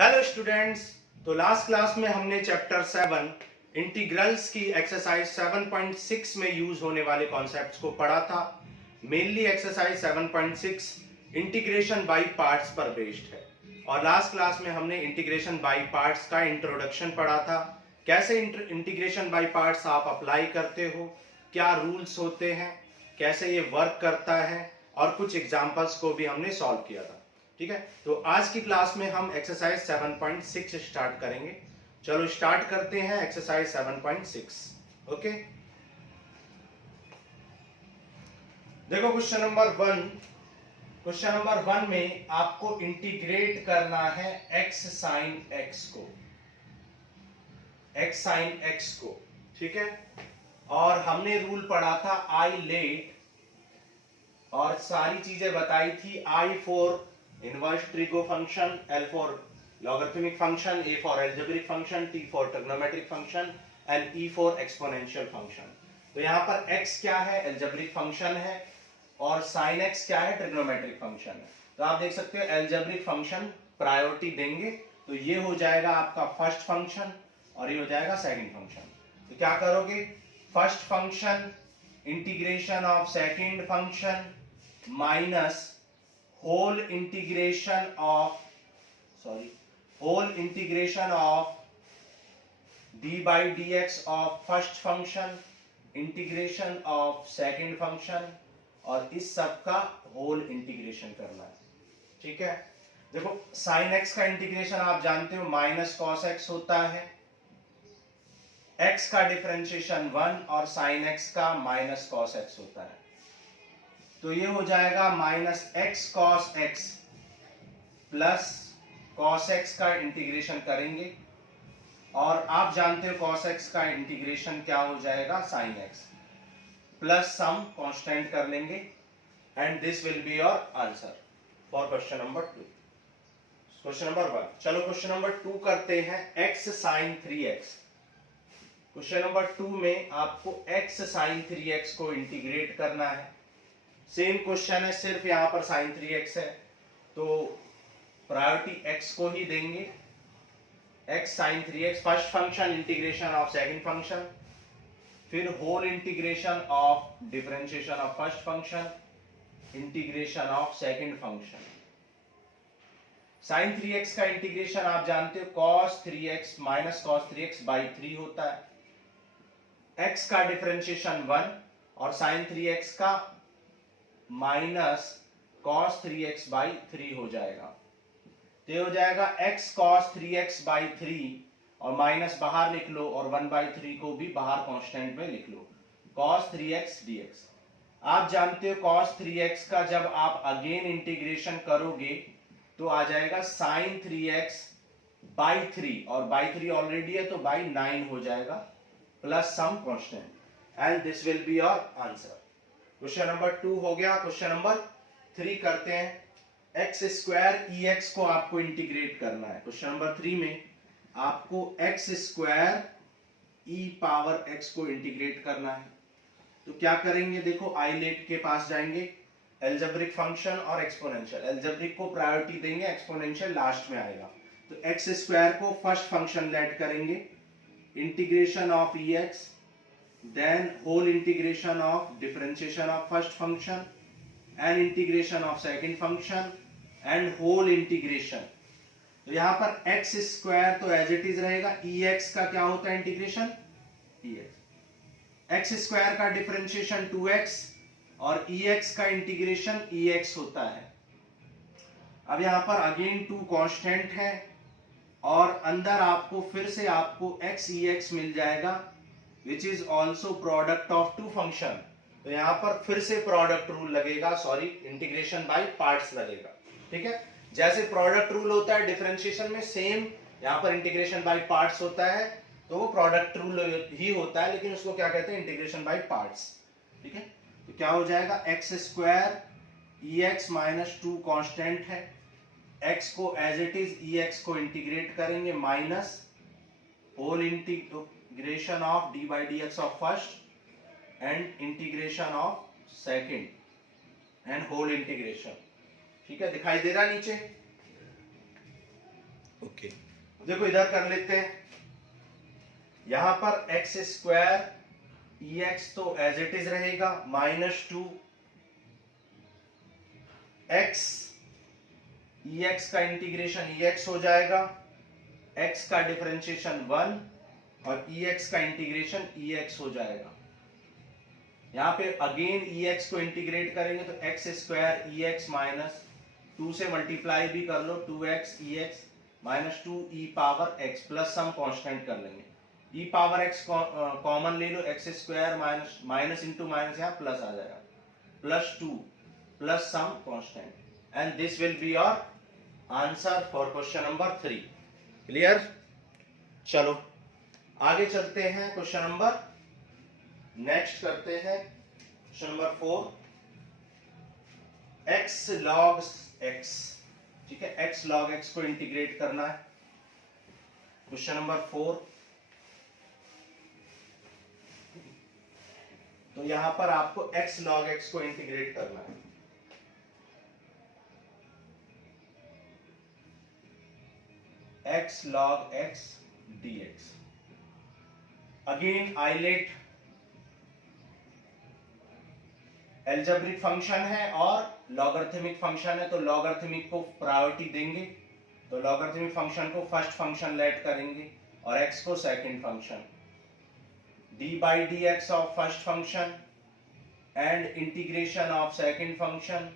Hello students. तो last class में हमने चैप्टर 7 इंटीग्रल्स की एक्सरसाइज 7.6 में यूज होने वाले कॉन्सेप्ट्स को पढ़ा था। Mainly exercise 7.6 integration by parts पर बेस्ड है और लास्ट क्लास में हमने इंटीग्रेशन बाय पार्ट्स का इंट्रोडक्शन पढ़ा था। कैसे इंटीग्रेशन बाय पार्ट्स आप अप्लाई करते हो, क्या रूल्स होते हैं, कैसे ये वर्क करता है और कुछ एग्जांपल्स को भी हमने सॉल्व किया था। ठीक है, तो आज की क्लास में हम एक्सरसाइज 7.6 स्टार्ट करेंगे। चलो स्टार्ट करते हैं एक्सरसाइज 7.6। ओके, देखो क्वेश्चन नंबर वन में आपको इंटीग्रेट करना है x sin x को। ठीक है, और हमने रूल पढ़ा था आई लेट और सारी चीजें बताई थी। I for inverse trigo function, L for logarithmic function, A for algebraic function, T for trigonometric function and E for exponential function. तो यहाँ पर x क्या है, एल्जेब्रिक फंक्शन है, और sin x क्या है, ट्रिग्नोमेट्रिक फंक्शन है। तो आप देख सकते हो एल्जेब्रिक फंक्शन प्रायोरिटी देंगे तो ये हो जाएगा आपका फर्स्ट फंक्शन और ये हो जाएगा सेकंड फंक्शन। तो क्या करोगे, first function integration of second function minus whole integration of d by dx of first function integration of second function और इस सब का होल इंटीग्रेशन करना है। ठीक है, देखो sin x का इंटीग्रेशन आप जानते हो माइनस cos x होता है, x का डिफरेंशिएशन 1 और sin x का माइनस cos x होता है। तो ये हो जाएगा minus x cos x plus cos x का इंटीग्रेशन करेंगे और आप जानते हो कॉस एक्स का इंटीग्रेशन क्या हो जाएगा, sine x plus some constant कर लेंगे and this will be your answer for question number 2। Question number 1, चलो क्वेश्चन नंबर 2 करते हैं, x sin 3x। Question number 2 में आपको x sin 3x को इंटीग्रेट करना है। सेम क्वेश्चन है, सिर्फ यहां पर sin 3x है तो प्रायोरिटी x को ही देंगे। x sin 3x first function integration of second function, फिर whole integration of differentiation of first function integration of second function. sin 3x का इंटीग्रेशन आप जानते हो cos 3x minus cos 3x by 3 होता है, x का डिफरेंशिएशन 1 और sin 3x का माइनस cos 3x बाई 3 हो जाएगा। तो हो जाएगा x cos 3x बाई 3 और माइनस बाहर लिख लो और 1 बाई 3 को भी बाहर कांस्टेंट में लिख लो, cos 3x dx। आप जानते हो cos 3x का जब आप अगेन इंटीग्रेशन करोगे तो आ जाएगा sin 3x बाई 3 और बाई 3 ऑलरेडी है तो बाई 9 हो जाएगा plus some constant and this will be your answer. Question number 2 हो गया। क्वेश्चन नंबर 3 करते हैं, एक्स स्क्वायर ई एक्स को आपको इंटीग्रेट करना है। क्वेश्चन नंबर 3 में आपको x square e power x को इंटीग्रेट करना है। तो क्या करेंगे, देखो आइलेट के पास जाएंगे, एल्जेब्रिक फंक्शन और एक्सपोनेंशियल। एल्जेब्रिक को प्रायोरिटी देंगे, एक्सपोनेंशियल लास्ट में आएगा। तो एक्स स्क्वायर को फर्स्ट फंक्शन लेट करेंगे, integration of E x, then whole integration of differentiation of first function and integration of second function and whole integration। तो यहां पर x स्क्वायर तो एज इट इज रहेगा, ex का क्या होता है इंटीग्रेशन, x स्क्वायर का डिफरेंशिएशन 2x और ex का इंटीग्रेशन ex होता है। अब यहां पर अगेन 2 कांस्टेंट है और अंदर आपको फिर से आपको x ex मिल जाएगा which is also product of two function। तो यहां पर फिर से प्रोडक्ट रूल लगेगा, सॉरी इंटीग्रेशन बाय पार्ट्स लगेगा। ठीक है, जैसे प्रोडक्ट रूल होता है डिफरेंशिएशन में, सेम यहां पर इंटीग्रेशन बाय पार्ट्स होता है तो वो प्रोडक्ट रूल ही होता है, लेकिन उसको क्या कहते हैं, इंटीग्रेशन बाय पार्ट्स। ठीक है, तो क्या हो जाएगा, x square e x minus 2 constant है, एक्स को as it is e x को इंटीग्रेट करेंगे minus whole integration of d by dx of first and integration of second and whole integration। ठीक है, दिखाई दे रहा नीचे। ओके, देखो इधर कर लेते हैं। यहां पर एक्स स्क्वायर ई एक्स तो एज इट इज रहेगा, -2 एक्स ई एक्स का इंटीग्रेशन ई एक्स हो जाएगा, एक्स का डिफरेंशिएशन 1 और ई एक्स का इंटीग्रेशन ई एक्स हो जाएगा। यहां पे अगेन ई एक्स को इंटीग्रेट करेंगे तो x square e x minus 2 से मल्टीप्लाई भी कर लो, 2x e x minus 2 e power x plus some constant कर लेंगे। ई पावर एक्स कॉमन ले लो, x square minus minus into minus यहाँ प्लस आ जाएगा, +2 plus some constant and this will be your answer for question number 3। Clear? चलो आगे चलते हैं, क्वेश्चन नंबर नेक्स्ट करते हैं, question number 4, x log x। ठीक है, x log x को इंटीग्रेट करना है। क्वेश्चन नंबर 4, तो यहां पर आपको x log x को इंटीग्रेट करना है। x log x dx again ILATE algebraic function है और लॉगरिथमिक फंक्शन है, तो लॉगरिथमिक को प्रायोरिटी देंगे, तो लॉगरिथमिक फंक्शन को फर्स्ट फंक्शन लेट करेंगे और x को second function. d by d x of first function and integration of second function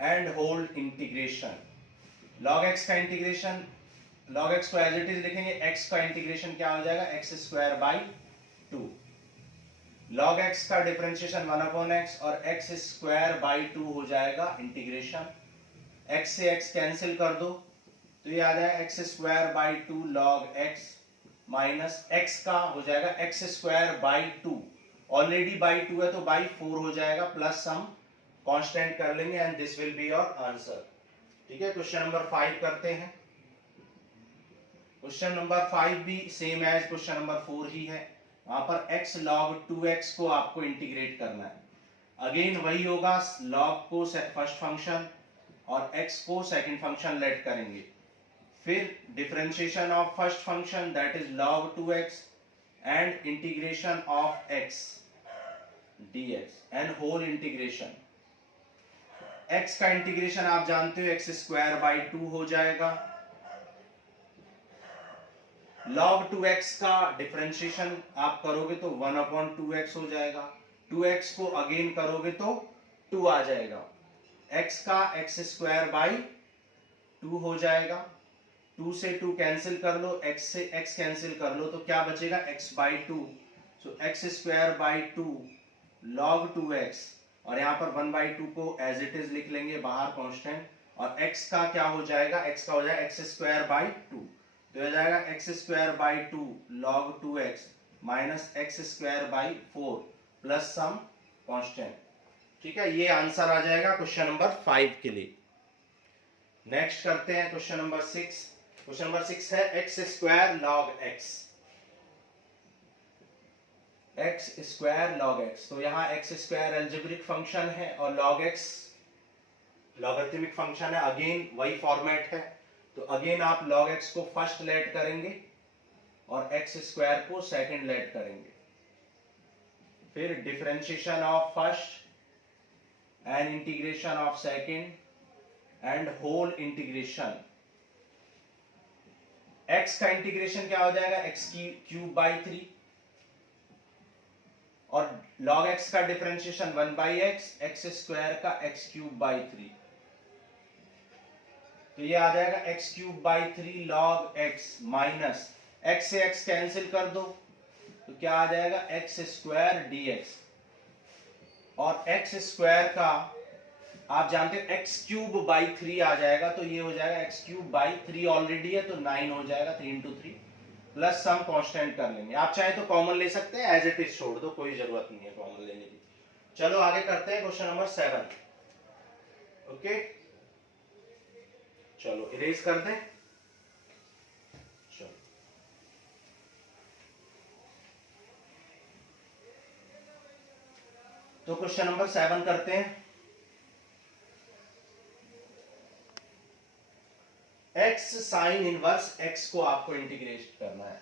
and whole integration. log x का इंटीग्रेशन, log x को एज इट इज लिखेंगे, x का integration क्या हो जाएगा, x square by 2। log x का differentiation 1/x और x square by 2 हो जाएगा इंटीग्रेशन। x से x कैंसिल कर दो तो ये आ जाएगा x square by 2 log x minus x का हो जाएगा x square by 2, already by 2 है तो बाई 4 हो जाएगा, प्लस सम कांस्टेंट कर लेंगे and this will be your answer. ठीक है, क्वेश्चन नंबर 5 करते हैं। क्वेश्चन नंबर 5 भी सेम एज क्वेश्चन नंबर 4 ही है। वहां पर x log 2x को आपको इंटीग्रेट करना है। अगेन वही होगा, log को फर्स्ट फंक्शन और x को सेकंड फंक्शन लेट करेंगे, फिर differentiation of first function that is log 2x and integration of x dx and whole integration. x का इंटीग्रेशन आप जानते हो x स्क्वायर बाई 2 हो जाएगा, log 2x का डिफरेंशिएशन आप करोगे तो 1/2x हो जाएगा, 2x को अगेन करोगे तो 2 आ जाएगा, x का x स्क्वायर बाई 2 हो जाएगा, 2 से 2 कैंसिल कर लो, x से x कैंसिल कर लो तो क्या बचेगा, x by 2, so x square by 2 log 2x और यहाँ पर 1/2 को एज इट इज लिख लेंगे बाहर कांस्टेंट, और x का क्या हो जाएगा, x का हो जाएगा x स्क्वायर बाई 2, तो हो जाएगा x square by 2 log 2x minus x square by 4 plus some constant. ठीक है, ये आंसर आ जाएगा क्वेश्चन नंबर 5 के लिए। नेक्स्ट करते हैं क्वेश्चन नंबर 6। क्वेश्चन नंबर 6 है x square log x, x square log x। तो यहाँ एक्स स्क्वायर एल्जेब्रिक फंक्शन है और log x लॉगरिथमिक फंक्शन है, अगेन वही फॉर्मेट है, तो अगेन आप log x को फर्स्ट लेट करेंगे और x स्क्वायर को सेकंड लेट करेंगे, फिर differentiation of first and integration of second and whole integration. x का इंटीग्रेशन क्या हो जाएगा, x क्यूब बाई 3 और log x का डिफरेंशिएशन 1/x, x स्क्वायर का x क्यूब बाई 3, तो ये आ जाएगा x cube by 3 log x minus x से x कैंसिल कर दो तो क्या आ जाएगा, x स्क्वायर dx और x स्क्वायर का आप जानते हैं x क्यूब बाई 3 आ जाएगा, तो ये हो जाएगा x क्यूब बाई 3 ऑलरेडी है तो 9 हो जाएगा, 3 into 3 प्लस सम कांस्टेंट कर लेंगे। आप चाहे तो कॉमन ले सकते हैं, एज इट इज छोड़ दो, कोई जरूरत नहीं है कॉमन लेने की। चलो आगे करते हैं क्वेश्चन नंबर 7। ओके, चलो इरेज कर दें। चलो तो क्वेश्चन नंबर 7 करते हैं। एक्स साइन इनवर्स एक्स को आपको इंटीग्रेट करना है,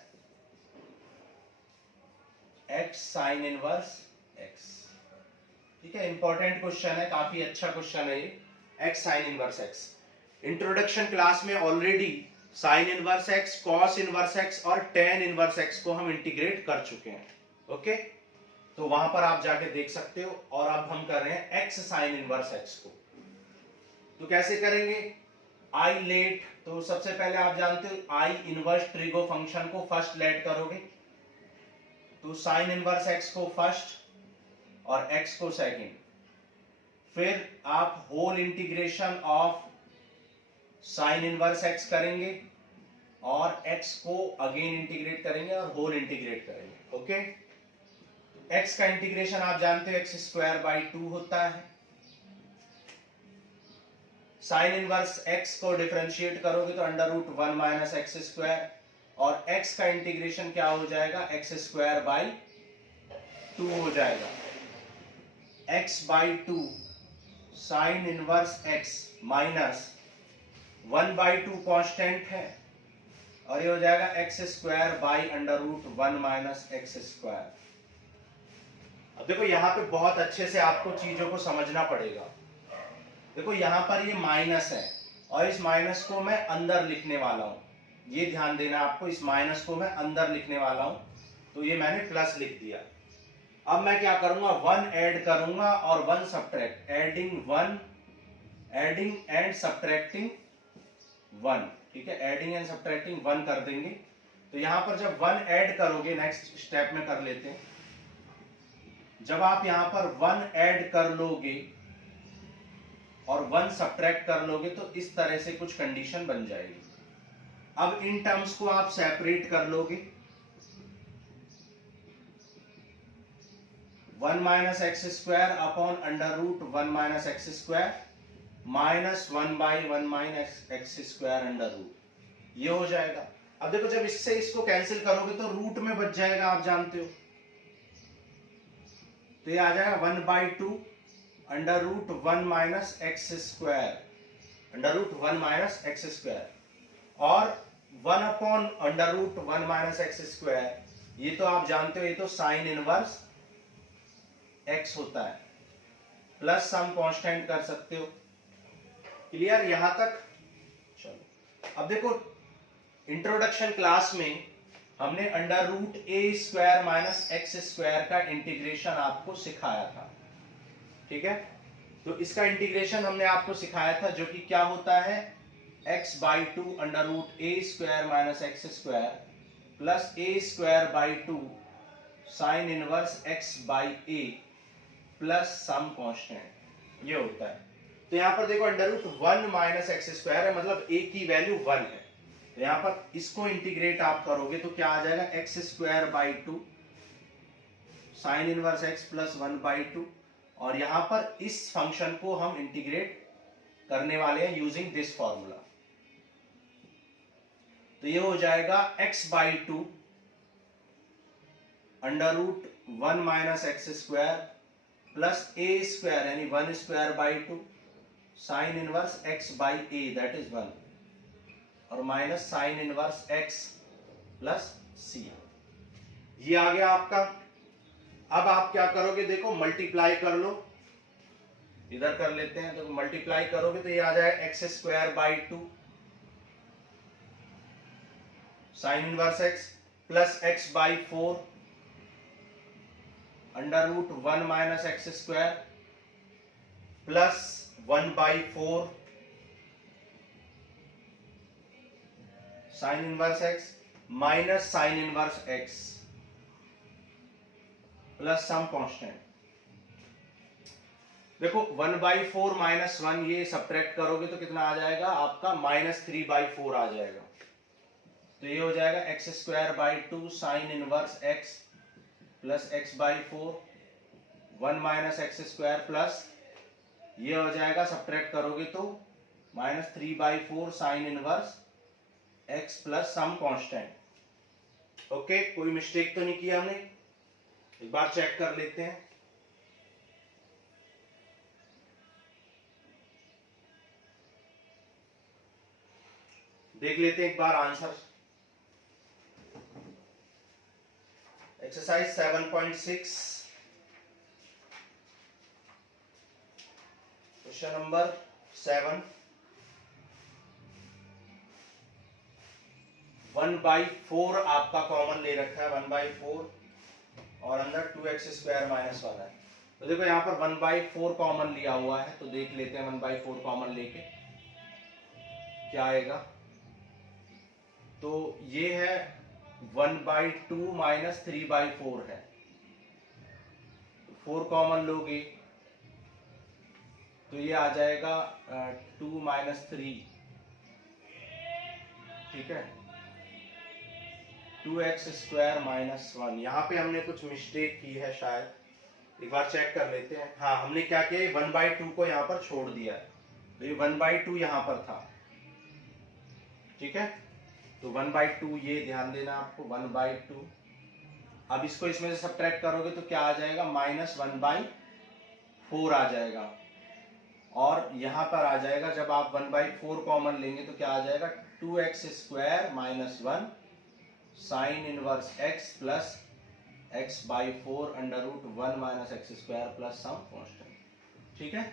एक्स साइन इनवर्स एक्स। ठीक है, इंपॉर्टेंट क्वेश्चन है, काफी अच्छा क्वेश्चन है ये, x sine inverse x. Introduction class में already sine inverse x, cos inverse x और टेन इनवर्स एक्स को हम इंटीग्रेट कर चुके हैं। ओके, तो वहां पर आप जाके देख सकते हो। और अब हम कर रहे हैं एक्स साइन इनवर्स एक्स को। तो कैसे करेंगे, आई लेट, तो सबसे पहले आप जानते हो आई इनवर्स ट्रिगो फंक्शन को फर्स्ट लेट करोगे, तो साइन इनवर्स एक्स को फर्स्ट और एक्स को सेकंड। फिर आप whole integration of sine inverse x करेंगे और एक्स को अगेन इंटीग्रेट करेंगे और होल इंटीग्रेट करेंगे। ओके, एक्स का इंटीग्रेशन आप जानते हो एक्स स्क्वायर बाई 2 होता है। साइन इनवर्स एक्स को डिफरेंशिएट करोगे तो under root 1 minus x square, और एक्स का इंटीग्रेशन क्या हो जाएगा, एक्स स्क्वायर बाई 2 हो जाएगा। X by 2 sine inverse x minus 1/2 constant है, और ये हो जाएगा x square by under root 1 minus x square. अब देखो यहां पे बहुत अच्छे से आपको चीजों को समझना पड़ेगा। देखो यहां पर ये माइनस है और इस माइनस को मैं अंदर लिखने वाला हूं, ये ध्यान देना आपको, इस माइनस को मैं अंदर लिखने वाला हूं, तो ये मैंने प्लस लिख दिया। अब मैं क्या करूंगा, 1 ऐड करूंगा और 1 सब्ट्रैक्ट, एडिंग एंड सब्ट्रैक्टिंग 1। ठीक है, एडिंग एंड सब्ट्रैक्टिंग 1 कर देंगे। तो यहां पर जब 1 ऐड करोगे, नेक्स्ट स्टेप में कर लेते हैं, जब आप यहां पर 1 ऐड कर लोगे और 1 सब्ट्रैक्ट कर लोगे तो इस तरह से कुछ कंडीशन बन जाएगी। अब इन टर्म्स को आप सेपरेट कर लोगे, 1 minus x square upon under root 1 minus x square minus 1/1 minus x square under root, ये हो जाएगा। अब देखो जब इससे इसको कैंसिल करोगे तो रूट में बच जाएगा, आप जानते हो, तो ये आ जाएगा 1/2 under root 1 minus x square, under root 1 minus x square, और 1 upon under root 1 minus x square, ये तो आप जानते हो, ये तो साइन इनवर्स एक्स होता है, प्लस सम कांस्टेंट कर सकते हो। क्लियर यहां तक? चलो अब देखो इंट्रोडक्शन क्लास में हमने under root a square minus x square का इंटीग्रेशन आपको सिखाया था। ठीक है, तो इसका इंटीग्रेशन हमने आपको सिखाया था, जो कि क्या होता है, x by 2 under root a square minus x square plus a square by 2 sine inverse x by a plus some constant, ये होता है। तो यहां पर देखो under root 1 minus x square है, मतलब a की वैल्यू 1 है, तो यहां पर इसको इंटीग्रेट आप करोगे तो क्या आ जाएगा, x square by 2 sine inverse x plus 1/2, और यहां पर इस फंक्शन को हम इंटीग्रेट करने वाले हैं यूजिंग दिस फॉर्मूला, तो ये हो जाएगा x by 2 under root 1 minus x square plus a square यानी 1 square by 2 sine inverse x by a that is 1, और minus sine inverse x plus c, ये आ गया आपका। अब आप क्या करोगे, देखो मल्टीप्लाई कर लो, इधर कर लेते हैं, तो मल्टीप्लाई करोगे तो ये आ जाएगा x square by 2 sine inverse x plus x by 4 under root 1 minus x square plus 1/4 sine inverse x minus sine inverse x plus some constant. देखो 1/4 माइनस 1 ये सब्ट्रैक्ट करोगे तो कितना आ जाएगा आपका, -3/4 आ जाएगा, तो ये हो जाएगा x square by 2 sine inverse x plus x by 4 1 minus x square plus, ये हो जाएगा सब्ट्रैक्ट करोगे तो -3/4 sine inverse x plus some constant. Okay, कोई मिस्टेक तो नहीं किया हमने, एक बार चेक कर लेते हैं। देख लेते हैं एक बार आंसर। Exercise 7.6 question number 7। 1/4 आपका कॉमन ले रखा है, 1/4 और अंदर 2x² - 1 है। तो देखो यहाँ पर 1/4 कॉमन लिया हुआ है, तो देख लेते हैं 1/4 कॉमन लेके क्या आएगा। तो ये है 1/2 - 3/4 है, 4 कॉमन लोगे तो ये आ जाएगा 2 - 3, ठीक है, 2x² - 1। यहाँ पे हमने कुछ मिस्टेक की है शायद, एक बार चेक कर लेते हैं। हाँ, हमने क्या किया, 1/2 को यहाँ पर छोड़ दिया है, तो ये 1/2 यहाँ पर था, ठीक है। तो 1/2 ये ध्यान देना आपको, 1/2। अब इसको इसमें से सब्ट्रैक्ट करोगे तो क्या आ जाएगा, -1/4 आ जाएगा। और यहाँ पर आ जाएगा, जब आप 1/4 कॉमन लेंगे तो क्या आ जाएगा, 2x² - 1 sin inverse x plus x/4 √1 - x² plus some constant, ठीक है।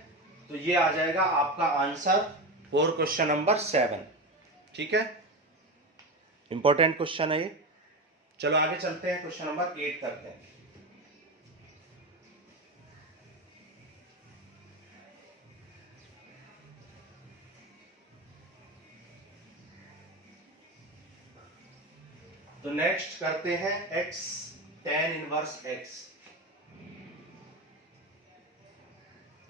तो ये आ जाएगा आपका आंसर फॉर क्वेश्चन नंबर 7, ठीक है। इंपॉर्टेंट क्वेश्चन है ये। चलो आगे चलते हैं, क्वेश्चन नंबर 8 करते हैं। तो नेक्स्ट करते हैं x tan inverse x।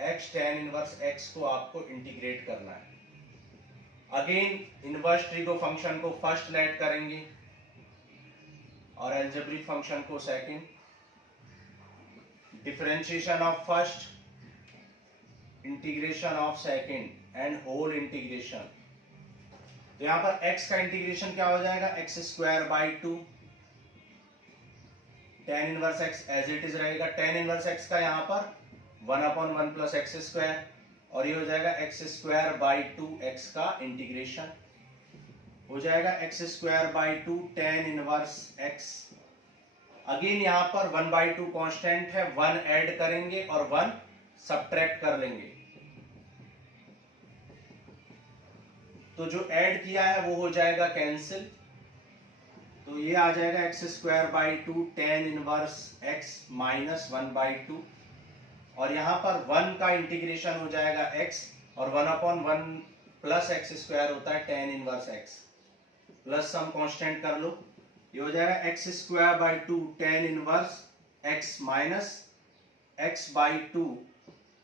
x tan inverse x को आपको इंटीग्रेट करना है। अगेन इनवर्स ट्रिगो फंक्शन को फर्स्ट लेट करेंगे और अलजेब्रिक फंक्शन को second. Differentiation of first, integration of second and whole integration. तो यहां पर x का इंटीग्रेशन क्या हो जाएगा, x²/2 tan inverse x as it is रहेगा। tan इनवर्स x का यहां पर 1/1 + x², और ये हो जाएगा x²/2 x का इंटीग्रेशन हो जाएगा x²/2 tan inverse x। Again यहां पर 1/2 कांस्टेंट है, 1 ऐड करेंगे और 1 सब्ट्रैक्ट कर लेंगे। तो जो ऐड किया है वो हो जाएगा कैंसिल, तो ये आ जाएगा x²/2 tan इनवर्स x - 1/2, और यहां पर 1 का इंटीग्रेशन हो जाएगा x, और 1/1 प्लस x² होता है tan inverse x, plus some constant कर लो, ये हो जाएगा x²/2 tan inverse x minus x/2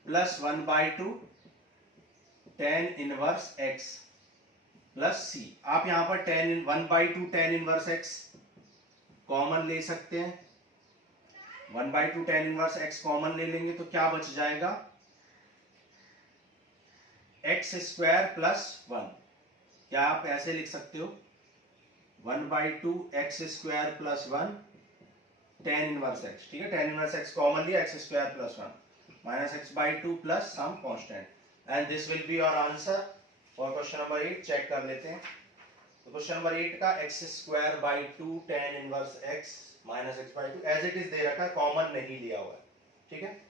plus 1/2 tan inverse x plus c। आप यहां पर 1/2 tan इनवर्स x कॉमन ले सकते हैं, 1/2 tan इनवर्स x कॉमन ले लेंगे तो क्या बच जाएगा, x² प्लस 1। क्या आप ऐसे लिख सकते हो, 1/2 x² plus 1 tan inverse x, ठीक है। tan इनवर्स x कॉमन लिया, x² plus 1 minus x/2 plus some constant, and this will be your answer for question number 8। Check कर लेते हैं। तो क्वेश्चन नंबर 8 का x²/2 tan inverse x minus x/2 as it is दे रखा है, common नहीं लिया हुआ है, ठीक है।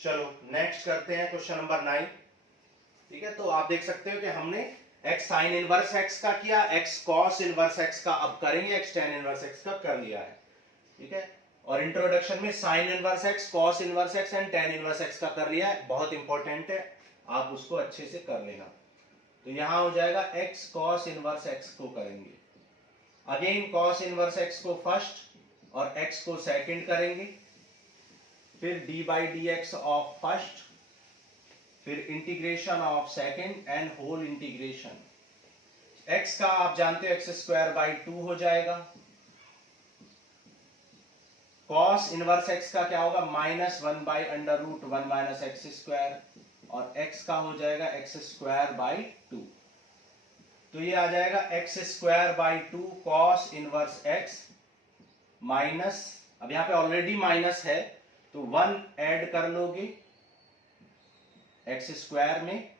चलो नेक्स्ट करते हैं क्वेश्चन नंबर 9, ठीक है। तो आप देख सकते हो कि हमने x sin इनवर्स x का किया, x cos इनवर्स x का अब करेंगे, x tan इनवर्स x का कर लिया है, ठीक है। और इंट्रोडक्शन में sin inverse x, cos inverse x and tan inverse x का कर लिया है, बहुत इंपॉर्टेंट है, आप उसको अच्छे से कर लेना। तो यहां हो जाएगा x cos इनवर्स x को करेंगे, अगेन cos इनवर्स x को फर्स्ट और x को सेकंड करेंगे, फिर d/dx ऑफ फर्स्ट, फिर integration of second and whole integration. x का आप जानते हो x²/2 हो जाएगा, cos इनवर्स x का क्या होगा, -1/√1 - x², और x का हो जाएगा x²/2। तो ये आ जाएगा x²/2 cos inverse x minus, अब यहां पे ऑलरेडी माइनस है तो 1 ऐड कर लोगे x² में,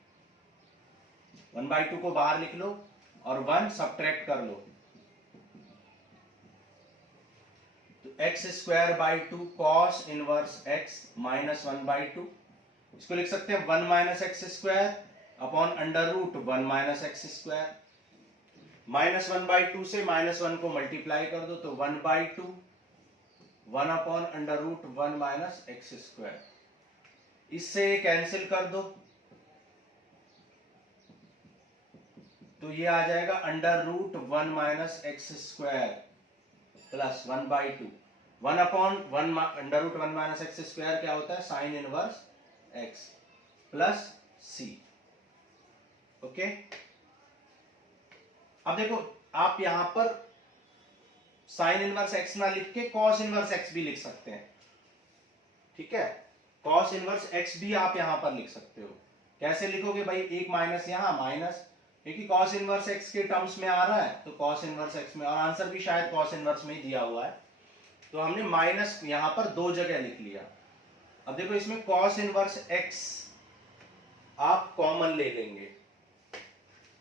1/2 को बाहर लिख लो, और 1 सब्ट्रैक्ट कर लो, तो x square by 2 cos inverse x minus 1 by 2, इसको लिख सकते हैं 1 minus x square upon under root 1 minus x square, minus 1 by 2 से माइनस 1 को मल्टीप्लाई कर दो तो 1 by 2, 1 upon under root 1 minus x square, इससे कैंसिल कर दो तो ये आ जाएगा under root 1 minus x square plus 1 by 2, 1 upon 1 under root 1 minus x square क्या होता है sine inverse x plus c. Okay, अब देखो आप यहां पर साइन इनवर्स एक्स ना लिख के कॉस इनवर्स एक्स भी लिख सकते हैं, ठीक है, कॉस इनवर्स एक्स भी आप यहां पर लिख सकते हो। कैसे लिखोगे भाई, एक माइनस यहां माइनस, क्योंकि कॉस इनवर्स एक्स के टर्म्स में आ रहा है तो कॉस इनवर्स एक्स में, और आंसर भी शायद कॉस इनवर्स में ही दिया हुआ है, तो हमने माइनस यहां पर दो जगह लिख लिया। अब देखो इसमें कॉस इनवर्स एक्स आप कॉमन ले लेंगे,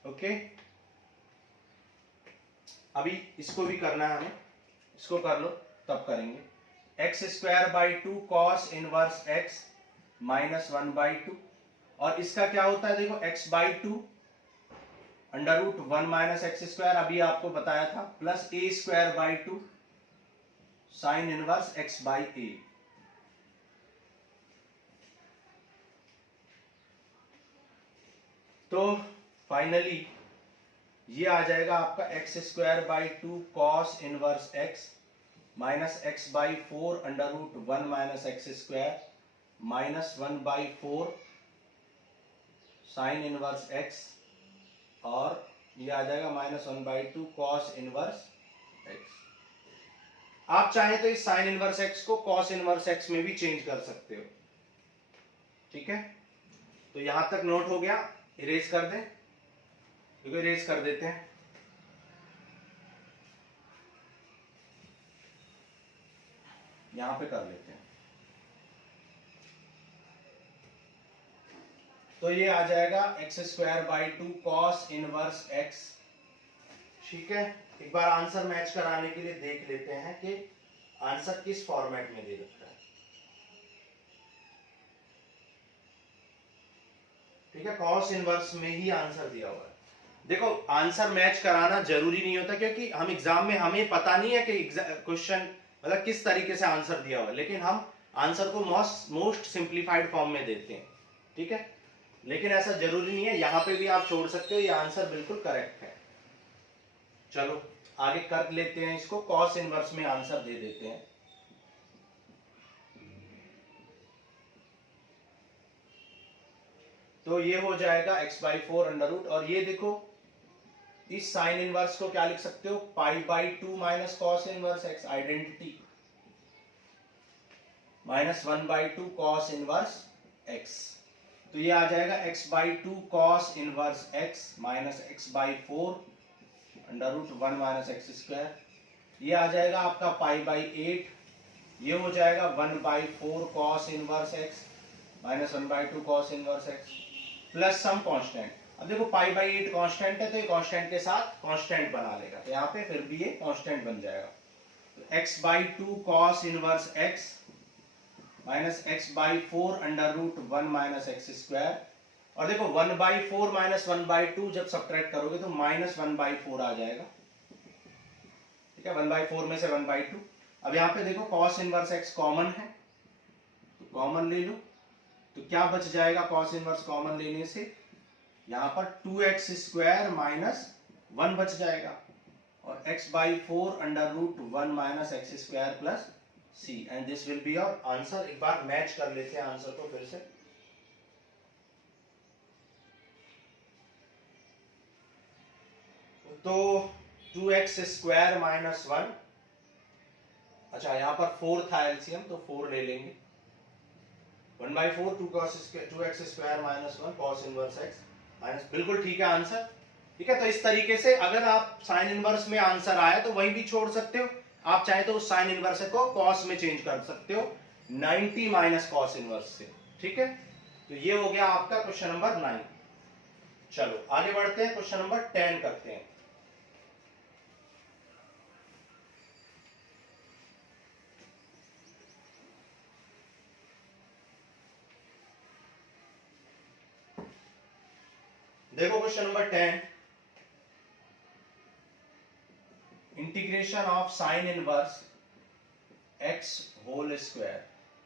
ओके, अभी इसको भी करना है हमें, इसको कर लो तब करेंगे, x square by 2 cos inverse x minus 1 by 2, और इसका क्या होता है देखो x by 2 under root 1 minus x square, अभी आपको बताया था, plus a square by 2 sine inverse x by a. तो फाइनली ये आ जाएगा आपका x square by 2 cos inverse x minus x by 4 under root 1 minus x square minus 1 by 4 sign inverse x, और ये आ जाएगा minus 1 by 2 cos inverse x. आप चाहे तो इस साइन इनवर्स एक्स को कॉस इनवर्स एक्स में भी चेंज कर सकते हो, ठीक है। तो यहां तक नोट हो गया, इरेज कर दें, देखो इरेज कर देते हैं, यहां पे कर लेते हैं, तो ये आ जाएगा x square by 2 cos inverse x, ठीक है। एक बार आंसर मैच कराने के लिए देख लेते हैं कि आंसर किस फॉर्मेट में दे रखा है, ठीक है, कॉस इनवर्स में ही आंसर दिया हुआ है। देखो आंसर मैच कराना जरूरी नहीं होता, क्योंकि हम एग्जाम में हमें पता नहीं है कि क्वेश्चन मतलब किस तरीके से आंसर दिया हुआ है, लेकिन हम आंसर को मोस्ट सिंप्लीफाइड फॉर्म में देते हैं, ठीक है, लेकिन ऐसा जरूरी नहीं है, यहां पे भी आप छोड़ सकते हो, ये आंसर बिल्कुल करेक्ट है। चलो आगे कर लेते हैं इसको, कॉस इनवर्स में आंसर दे देते हैं। तो ये हो जाएगा x बाई 4 अंडर रूट, और ये देखो इस साइन इनवर्स को क्या लिख सकते हो, pi by 2 minus cos inverse x, identity, minus 1 by 2 cos inverse x, तो ये आ जाएगा x by 2 cos inverse x minus x by 4 under root 1 minus x square, ये आ जाएगा आपका पाई बाई 8, ये हो जाएगा 1 by 4 cos inverse x minus 1 by 2 cos inverse x plus some constant. अब देखो पाई बाई 8 कांस्टेंट है, तो ये कांस्टेंट के साथ कांस्टेंट बना लेगा, तो यहाँ पे फिर भी ये कांस्टेंट बन जाएगा, तो x by 2 cos inverse x minus x by 4 under root 1 minus x square, और देखो 1 बाई 4 माइनस 1 बाई 2 जब सब्ट्रैक्ट करोगे तो माइनस 1 बाई 4 आ जाएगा, ठीक है, 1 बाई 4 में से 1 बाई 2। अब यहाँ पे देखो कॉस इनवर्स x कॉमन है, तो कॉमन ले लो, तो क्या बच जाएगा कॉस इनवर्स कॉमन लेने से, यहाँ पर 2x स्क्वायर माइनस 1 बच जाएगा, और x by 4 under root 1 minus x square plus c, and this will be your answer. एक बार मैच कर लेते हैं आंसर को फिर से, तो 2x स्क्वायर माइनस 1, अच्छा यहाँ पर 4 था एलसीएम, तो 4 ले लेंगे, 1 by 4 2x square minus 1 cos inverse x minus, बिल्कुल ठीक है आंसर, ठीक है। तो इस तरीके से अगर आप साइन इनवर्स में आंसर आया तो वही भी छोड़ सकते हो, आप चाहे तो उस साइन इनवर्स को कॉस में चेंज कर सकते हो 90 माइनस कॉस इनवर्स से, ठीक है। तो ये हो गया आपका क्वेश्चन नंबर 9। चलो आगे बढ़ते हैं, क्वेश्चन नंबर 10 करते हैं। देखो question number 10, integration of sine inverse x whole square.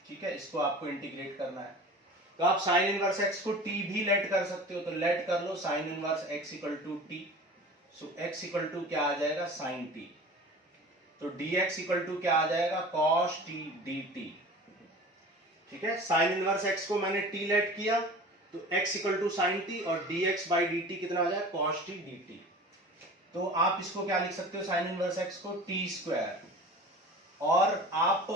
ठीक है, इसको आपको इंटीग्रेट करना है। तो आप साइन इनवर्स एक्स को टी भी लेट कर सकते हो, तो लेट कर लो sine inverse x equal to t. So x equal to क्या आ जाएगा, साइन टी। तो dx इक्वल टू क्या आ जाएगा, cos t dt। ठीक है, साइन इनवर्स x को मैंने t लेट किया तो x equal to sine t, और dx बाई dt कितना आ जाएगा, cos t dt। तो आप इसको क्या लिख सकते हो, साइन इनवर्स x को t स्क्वायर, और आप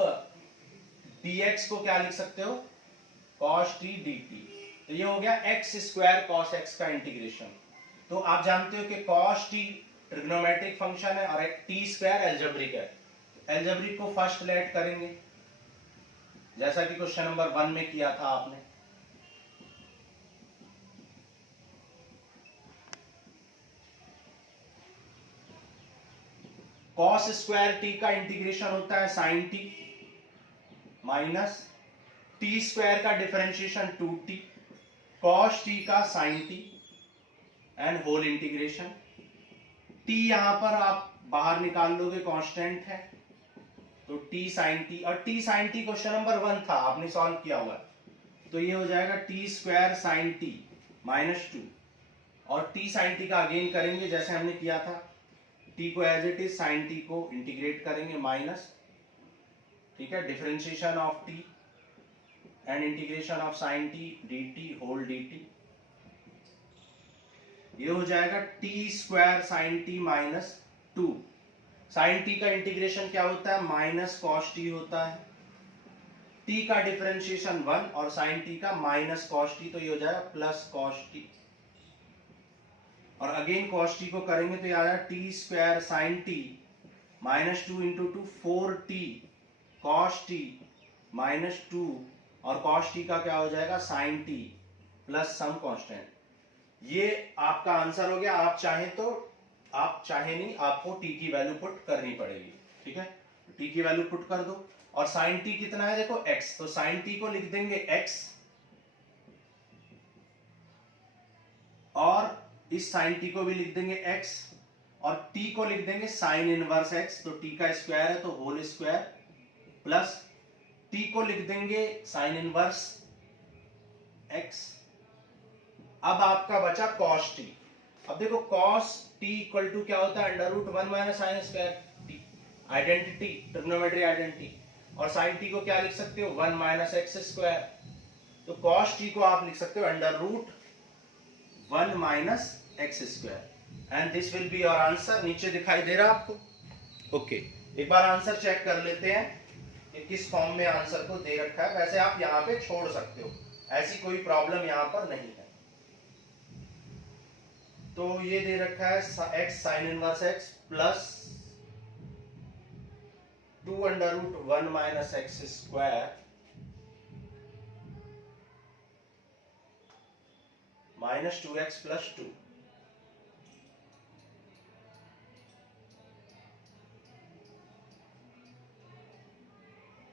dx को क्या लिख सकते हो, cos t dt। तो ये हो गया x स्क्वायर cos x का इंटीग्रेशन। तो आप जानते हो कि cos t ट्रिग्नोमेट्रिक फंक्शन है और एक टी स्क्वायर एल्जेब्रिक है। एल्जेब्रिक को फर्स्ट लेट करेंगे, जैसा कि क्वेश्चन नंबर 1 में किया था आपने। cos स्क्वायर टी का इंटीग्रेशन होता है sin t minus t square का डिफरेंशिएशन 2t, cos t का sin t and whole integration. t यहां पर आप बाहर निकाल लोगे, कांस्टेंट है, तो t sin t, और t sin t question number 1 था, आपने सॉल्व किया हुआ, तो ये हो जाएगा t square sin t minus 2, और t sin t का अगेन करेंगे जैसे हमने किया था, t को as it is, sin t को इंटीग्रेट करेंगे माइनस, ठीक है, differentiation of t and integration of sin t dt whole dt। ये हो जाएगा t square sine t minus 2। Sine t का इंटीग्रेशन क्या होता है, माइनस कॉस टी होता है, टी का डिफरेंशिएशन 1 और साइन टी का माइनस कॉस टी, तो ये हो जाएगा प्लस कॉस टी, और अगेन कॉस टी को करेंगे तो ये आ जाएगा t square sine t minus 2 into 2 4t cos t minus 2, और कॉस टी का क्या हो जाएगा, sine t plus some constant. ये आपका आंसर हो गया। आप चाहें तो, आप चाहे नहीं, आपको t की वैल्यू पुट करनी पड़ेगी। ठीक है, t की वैल्यू पुट कर दो, और sin t कितना है देखो x, तो sin t को लिख देंगे x, और इस sin t को भी लिख देंगे x, और t को लिख देंगे sin इनवर्स x, तो t का स्क्वायर है तो होल स्क्वायर, प्लस t को लिख देंगे sin इनवर्स x। अब आपका बचा cos t। अब देखो cos t इक्वल टू क्या होता है, under root 1 minus sine square t, identity, trigonometry identity, और sin t को क्या लिख सकते हो, 1 माइनस एक्स स्क्वायर, तो cos t को आप लिख सकते हो under root 1 minus x square, and this will be your answer. नीचे दिखाई दे रहा है आपको? ओके, एक बार आंसर चेक कर लेते हैं कि किस फॉर्म में आंसर को दे रखा है। वैसे आप यहाँ पे छोड़ सकते हो, ऐसी कोई प्रॉब्लम यहाँ पर नहीं है। तो ये दे रखा है x sine inverse x plus 2 under root 1 minus x square minus 2x plus 2।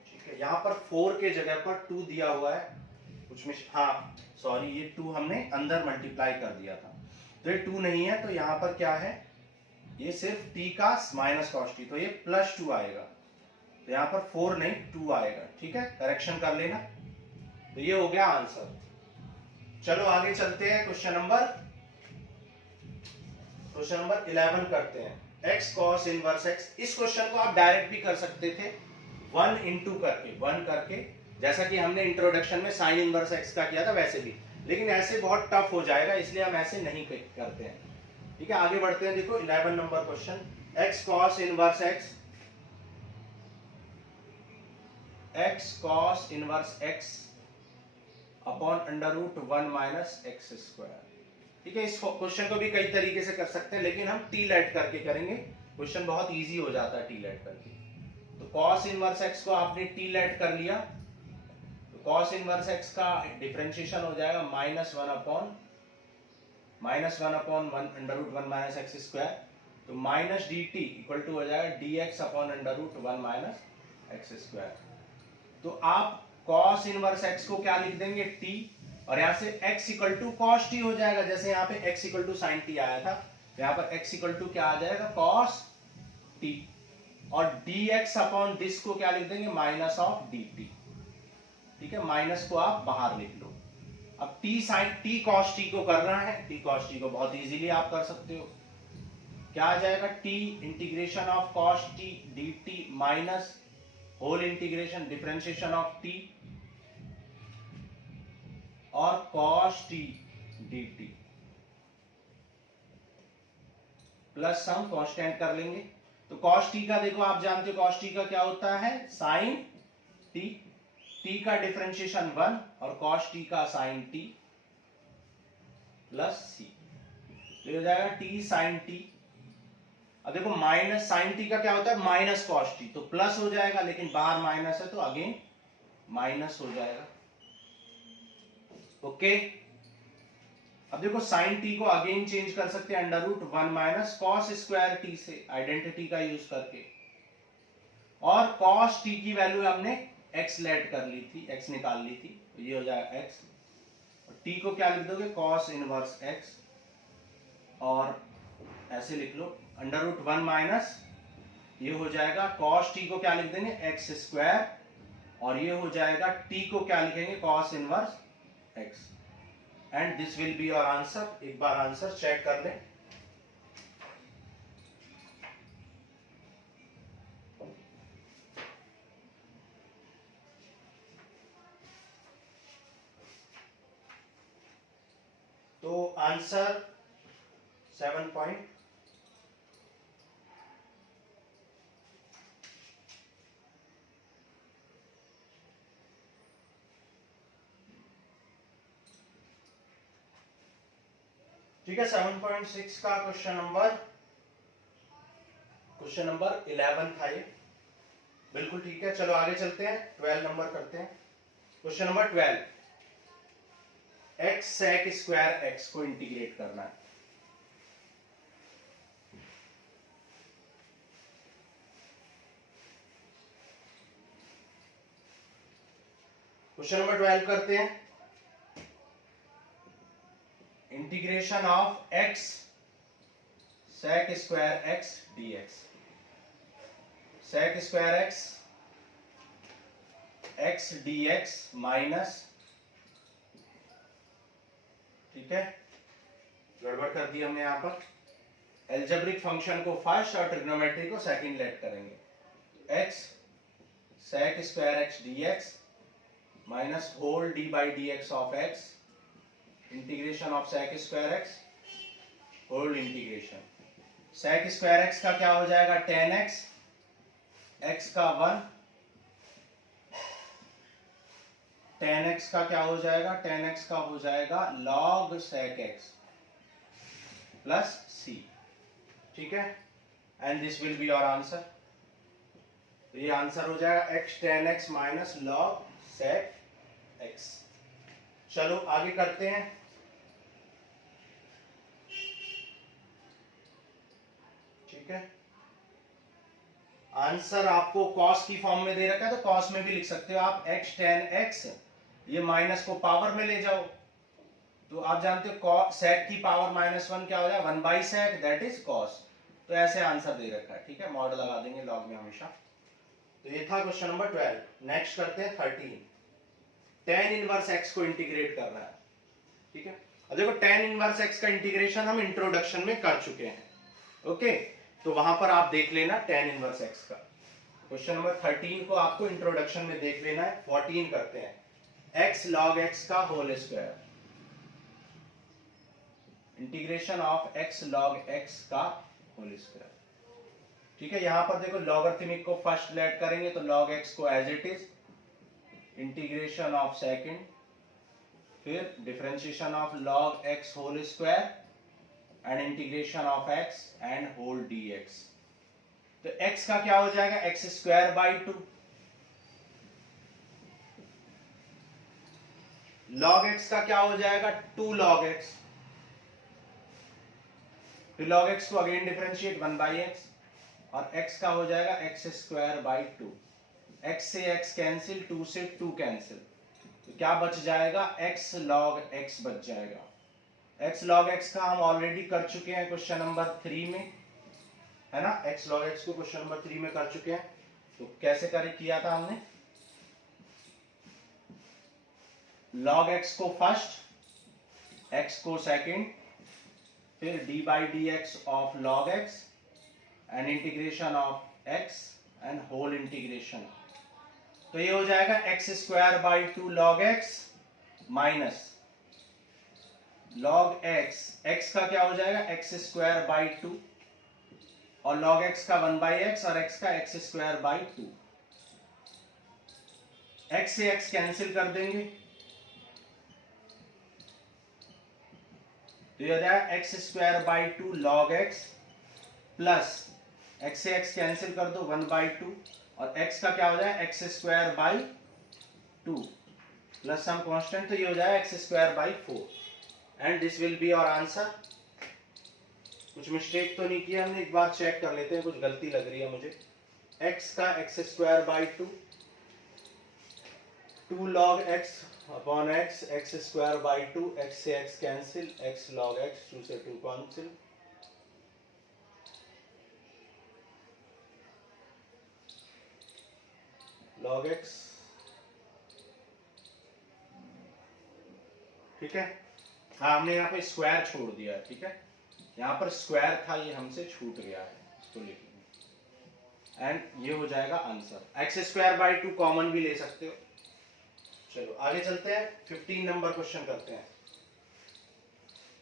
ठीक है, यहां पर 4 के जगह पर 2 दिया हुआ है कुछ में, हाँ सॉरी, ये 2 हमने अंदर मल्टीप्लाई कर दिया था, तो ये 2 नहीं है, तो यहां पर क्या है, ये सिर्फ t का माइनस कॉस टी, तो ये प्लस 2 आएगा, तो यहां पर 4 नहीं 2 आएगा। ठीक है, करेक्शन कर लेना। तो ये हो गया आंसर। चलो आगे चलते हैं, क्वेश्चन नंबर 11 करते हैं, x cos इनवर्स x। इस क्वेश्चन को आप डायरेक्ट भी कर सकते थे, 1 इंटू करके, 1 करके, जैसा कि हमने इंट्रोडक्शन में साइन इनवर्स x का किया था वैसे भी, लेकिन ऐसे बहुत टफ हो जाएगा, इसलिए हम ऐसे नहीं करते हैं। ठीक है, आगे बढ़ते हैं। देखो 11 number question, x cos inverse x upon under root 1 minus x square. ठीक है, इस क्वेश्चन को भी कई तरीके से कर सकते हैं, लेकिन हम टी लेट करके करेंगे, क्वेश्चन बहुत इजी हो जाता है टी लेट करके। तो cos इनवर्स x को आपने टी लेट कर लिया, तो cos इनवर्स x का डिफरेंशिएशन हो जाएगा minus one upon one under root 1 minus x square, तो minus d t equal to हो जाएगा d x upon under root 1 minus x square. तो आप cos इनवर्स x को क्या लिख देंगे, t, और यहां से x equal to cos t हो जाएगा, जैसे यहाँ पे x equal to sine t आया था, यहाँ पर x इक्वल टू क्या आ जाएगा, कॉस टी, और dx अपॉन दिस को क्या लिख देंगे, माइनस ऑफ dt। ठीक है, माइनस को आप बाहर लिख लो। अब t sine t cos t को करना है, t cos t को बहुत इजीली आप कर सकते हो। क्या आ जाएगा, t integration of cos t dt minus whole integration differentiation of t और cos t dt plus some constant कर लेंगे। तो cos t का देखो, आप जानते हो cos t का क्या होता है, sin t, t का डिफरेंशिएशन 1 और cos t का sin t प्लस c, तो हो जाएगा t sin t। अब देखो माइनस साइन टी का क्या होता है, माइनस कॉस टी, तो प्लस हो जाएगा, लेकिन बाहर माइनस है तो अगेन माइनस हो जाएगा। ओके, अब देखो साइन टी को अगेन चेंज कर सकते हैं under root 1 minus cos square t से, आइडेंटिटी का यूज करके, और कॉस टी की वैल्यू हमने x लेट कर ली थी, x निकाल ली थी, तो ये हो जाएगा x, और t को क्या लिख दोगे, कॉस इनवर्स x, और ऐसे लिख लो अंडर रूट 1 माइनस ये हो जाएगा कॉस टी को क्या लिख देंगे, एक्स स्क्वायर, और ये हो जाएगा टी को क्या लिखेंगे, cos inverse x, and this will be your answer. एक बार आंसर चेक कर लें। तो आंसर 7 पॉइंट, ठीक है। 7.6 का क्वेश्चन नंबर 11 था ये, बिल्कुल ठीक है। चलो आगे चलते हैं, 12 नंबर करते हैं। Question number 12, x sec square x को इंटीग्रेट करना है। क्वेश्चन नंबर 12 करते हैं, integration of x sec square x dx, sec square x dx minus, ठीक है, गड़बड़ कर दी हमने यहां पर, एल्जेब्रिक फंक्शन को फर्स्ट और ट्रिग्नोमेट्री को सेकंड लेट करेंगे। x sec square x dx minus whole d by d x of x, integration of sec square x, whole integration sec square x का क्या हो जाएगा, tan x, x का 1, tan x का क्या हो जाएगा, tan x का हो जाएगा log sec x plus c, ठीक है, and this will be your answer. तो ये आंसर हो जाएगा x tan x minus log sec x। चलो आगे करते हैं, ठीक है। आंसर आपको cos की फॉर्म में दे रखा है, तो cos में भी लिख सकते हो आप, x tan x, ये माइनस को पावर में ले जाओ, तो आप जानते हो sec की पावर -1 क्या हो जाएगा, 1 by sec, that is cos। तो ऐसे आंसर दे रखा है, ठीक है, मॉड लगा देंगे लॉग में हमेशा। तो ये था क्वेश्चन नंबर 12। नेक्स्ट करते हैं 13, tan इनवर्स x को इंटीग्रेट करना है, ठीक है। अब देखो tan इनवर्स x का इंटीग्रेशन हम इंट्रोडक्शन में कर चुके हैं, ओके, तो वहां पर आप देख लेना tan इनवर्स x का। क्वेश्चन नंबर 13 को आपको इंट्रोडक्शन में देख लेना है। 14 करते हैं, x log x का whole square, integration of x log x का होल स्क्वायर, ठीक है। यहां पर देखो लॉगरिथमिक को फर्स्ट लेट करेंगे, तो log x को as it is, integration of second, फिर differentiation of log x whole square and integration of x and whole dx। तो x का क्या हो जाएगा, x square by 2, log x का क्या हो जाएगा, 2 log x, फिर log x को अगेन डिफरेंशिएट 1 बाई x, और x का हो जाएगा x स्क्वायर बाई 2, x से x कैंसिल, 2 से 2 कैंसिल, तो क्या बच जाएगा, x log x बच जाएगा। x log x का हम ऑलरेडी कर चुके हैं क्वेश्चन नंबर 3 में, है ना। x log x को क्वेश्चन नंबर 3 में कर चुके हैं। तो कैसे किया था हमने, log x को फर्स्ट, x को सेकंड, फिर d by dx of log x and integration of x and whole integration. तो ये हो जाएगा x square by 2 log x minus log x, x का क्या हो जाएगा x स्क्वायर बाई 2 और log x का 1 बाई x और x का x स्क्वायर बाई 2। x से x कैंसिल कर देंगे तो ये हो जाएगा x square by 2 log x plus x से x कैंसिल कर दो 1 बाई 2 और x का क्या हो जाएगा x square by 2 plus some constant, तो ये हो जाएगा x square by 4 and this will be our answer. कुछ मिस्टेक तो नहीं किया हमने, एक बार चेक कर लेते हैं, कुछ गलती लग रही है मुझे। x का x square by 2 log x upon x, x square by 2, x से x cancel, x log x, 2 से 2 कैंसिल, log x, ठीक है। हाँ, हमने यहाँ पे स्क्वायर छोड़ दिया है, ठीक है, यहाँ पर स्क्वायर था, ये हमसे छूट गया है, इसको लिखेंगे एंड ये हो जाएगा answer. X square by 2 common भी ले सकते हो। चलो आगे चलते हैं, 15 नंबर क्वेश्चन करते हैं।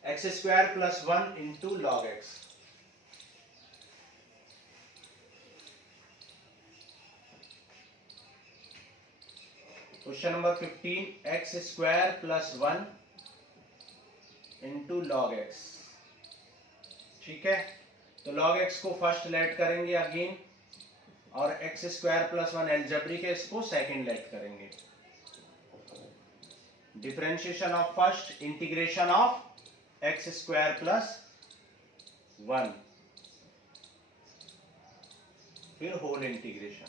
X square plus 1 into log x. Question number 15, x square plus 1 into log x, ठीक है। तो log x को फर्स्ट लेट करेंगे अगेन और एक्स स्क्वायर प्लस 1 एल्जेब्रिक है, इसको सेकंड लेट करेंगे। Differentiation of first, integration of x square plus 1, फिर होल इंटीग्रेशन।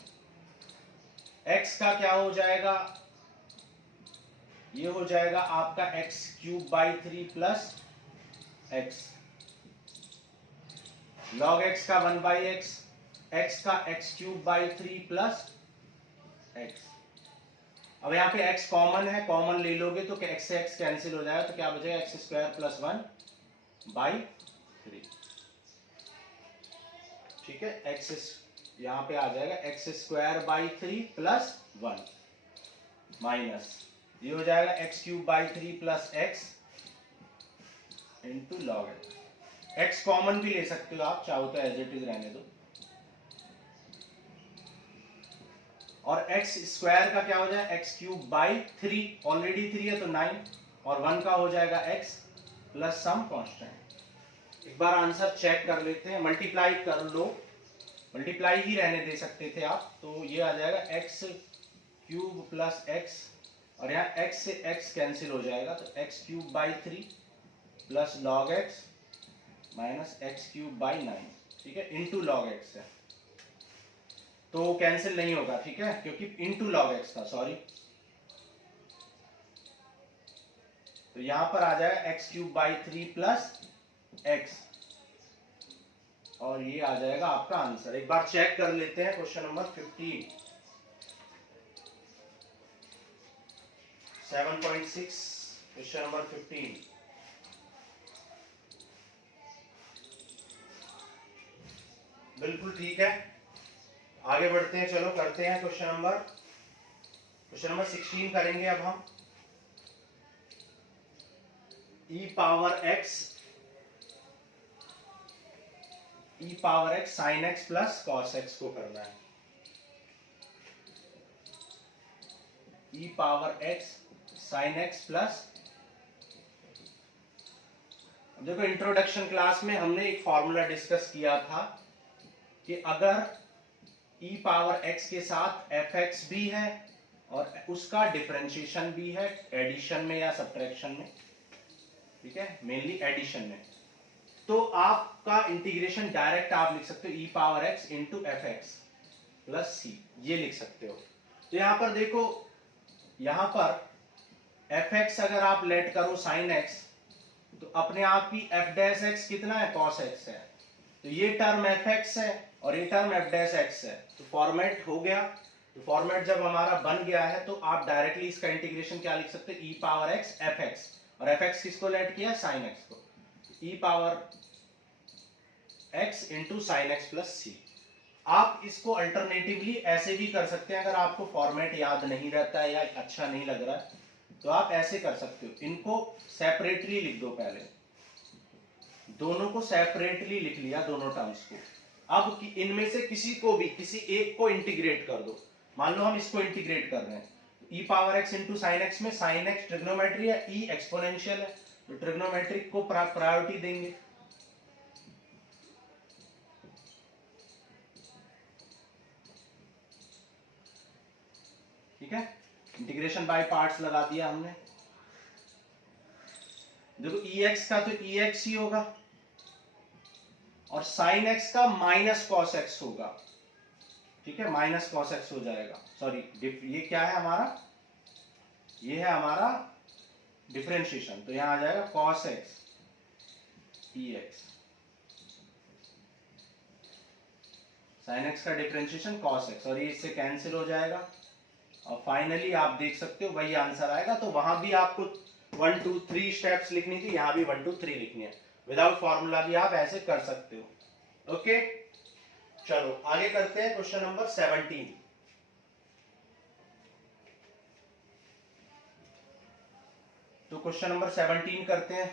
x का क्या हो जाएगा, ये हो जाएगा आपका x cube by 3 plus x, log x का 1 बाई एक्स, x का x cube by 3 plus x. अब यहाँ पे x कॉमन है, कॉमन ले लोगे तो x से x कैंसिल हो जाएगा, तो क्या बचेगा एक्स स्क्वायर प्लस 1 बाई 3, ठीक है। x यहाँ पे आ जाएगा x square by 3 plus 1 minus ये हो जाएगा x cube by 3 plus x into log x. X common भी ले सकते हो आप, चाहो तो एज इट इज रहने दो। और एक्स स्क्वायर का क्या हो जाएगा एक्स क्यूब बाई 3, ऑलरेडी 3 है तो 9 और 1 का हो जाएगा x प्लस सम कांस्टेंट। एक बार आंसर चेक कर लेते हैं, मल्टीप्लाई कर लो, मल्टीप्लाई ही रहने दे सकते थे आप, तो ये आ जाएगा एक्स क्यूब प्लस एक्स और यहाँ x से x कैंसिल हो जाएगा, तो x cube by 3 plus log x minus x cube by 9, ठीक है, इंटू लॉग एक्स है तो कैंसिल नहीं होगा, ठीक है, क्योंकि इंटू लॉग एक्स था, सॉरी। तो यहां पर आ जाएगा x cube by 3 plus x और ये आ जाएगा आपका आंसर। एक बार चेक कर लेते हैं क्वेश्चन नंबर 15, 7.6 क्वेश्चन नंबर 15। बिल्कुल ठीक है, आगे बढ़ते हैं, चलो करते हैं क्वेश्चन नंबर 16 करेंगे अब हम। e power x sine x plus cos x को करना है। e power x sine x plus, देखो इंट्रोडक्शन क्लास में हमने एक फॉर्मूला डिस्कस किया था कि अगर e पावर x के साथ fx भी है और उसका डिफरेंशिएशन भी है एडिशन में या सब्ट्रैक्शन में, ठीक है, मेनली एडिशन में, तो आपका इंटीग्रेशन डायरेक्ट आप लिख सकते हो e power x into f x plus c, ये लिख सकते हो। तो यहां पर देखो, यहां पर एफ एक्स अगर आप लेट करो साइन एक्स, तो अपने आप ही एफ डैश एक्स कितना है, कॉस एक्स है। तो ये टर्म एफ एक्स है और ये टर्म एफ डैश एक्स है, तो फॉर्मेट हो गया। तो फॉर्मेट जब हमारा बन गया है तो आप डायरेक्टली इसका इंटीग्रेशन क्या लिख सकते हो, e power x f x, और एफ एक्स किसको लेट किया, साइन एक्स को, e power x into sine x plus c. आप इसको अल्टरनेटिवली ऐसे भी कर सकते हैं, अगर आपको फॉर्मेट याद नहीं रहता है या अच्छा नहीं लग रहा है तो आप ऐसे कर सकते हो, इनको सेपरेटली लिख दो, पहले दोनों को सेपरेटली लिख लिया, दोनों टर्म्स को। अब इनमें से किसी को भी, किसी एक को इंटीग्रेट कर दो। मान लो हम इसको इंटीग्रेट कर रहे हैं, e power x into sine x में साइन एक्स ट्रिग्नोमेट्री है, ई एक्सपोनेंशियल है, तो ट्रिग्नोमेट्रिक को प्रायोरिटी देंगे। ठीक है, इंटीग्रेशन बाय पार्ट्स लगा दिया हमने। देखो ई एक्स का तो ई एक्स ही होगा और साइन एक्स का माइनस कॉस एक्स होगा। ठीक है, माइनस कॉस एक्स हो जाएगा, सॉरी ये क्या है हमारा, ये है हमारा डिफरेंशिएशन, तो यहां आ जाएगा cos x e x, sine x का डिफरेंशिएशन कॉस एक्स, और ये इससे कैंसिल हो जाएगा और फाइनली आप देख सकते हो वही आंसर आएगा। तो वहां भी आपको 1 2 3 स्टेप्स लिखनी थी, यहां भी 1 2 3 लिखनी है। विदाउट फॉर्मूला भी आप ऐसे कर सकते हो। ओके, चलो आगे करते हैं क्वेश्चन नंबर 17। तो क्वेश्चन नंबर 17 करते हैं।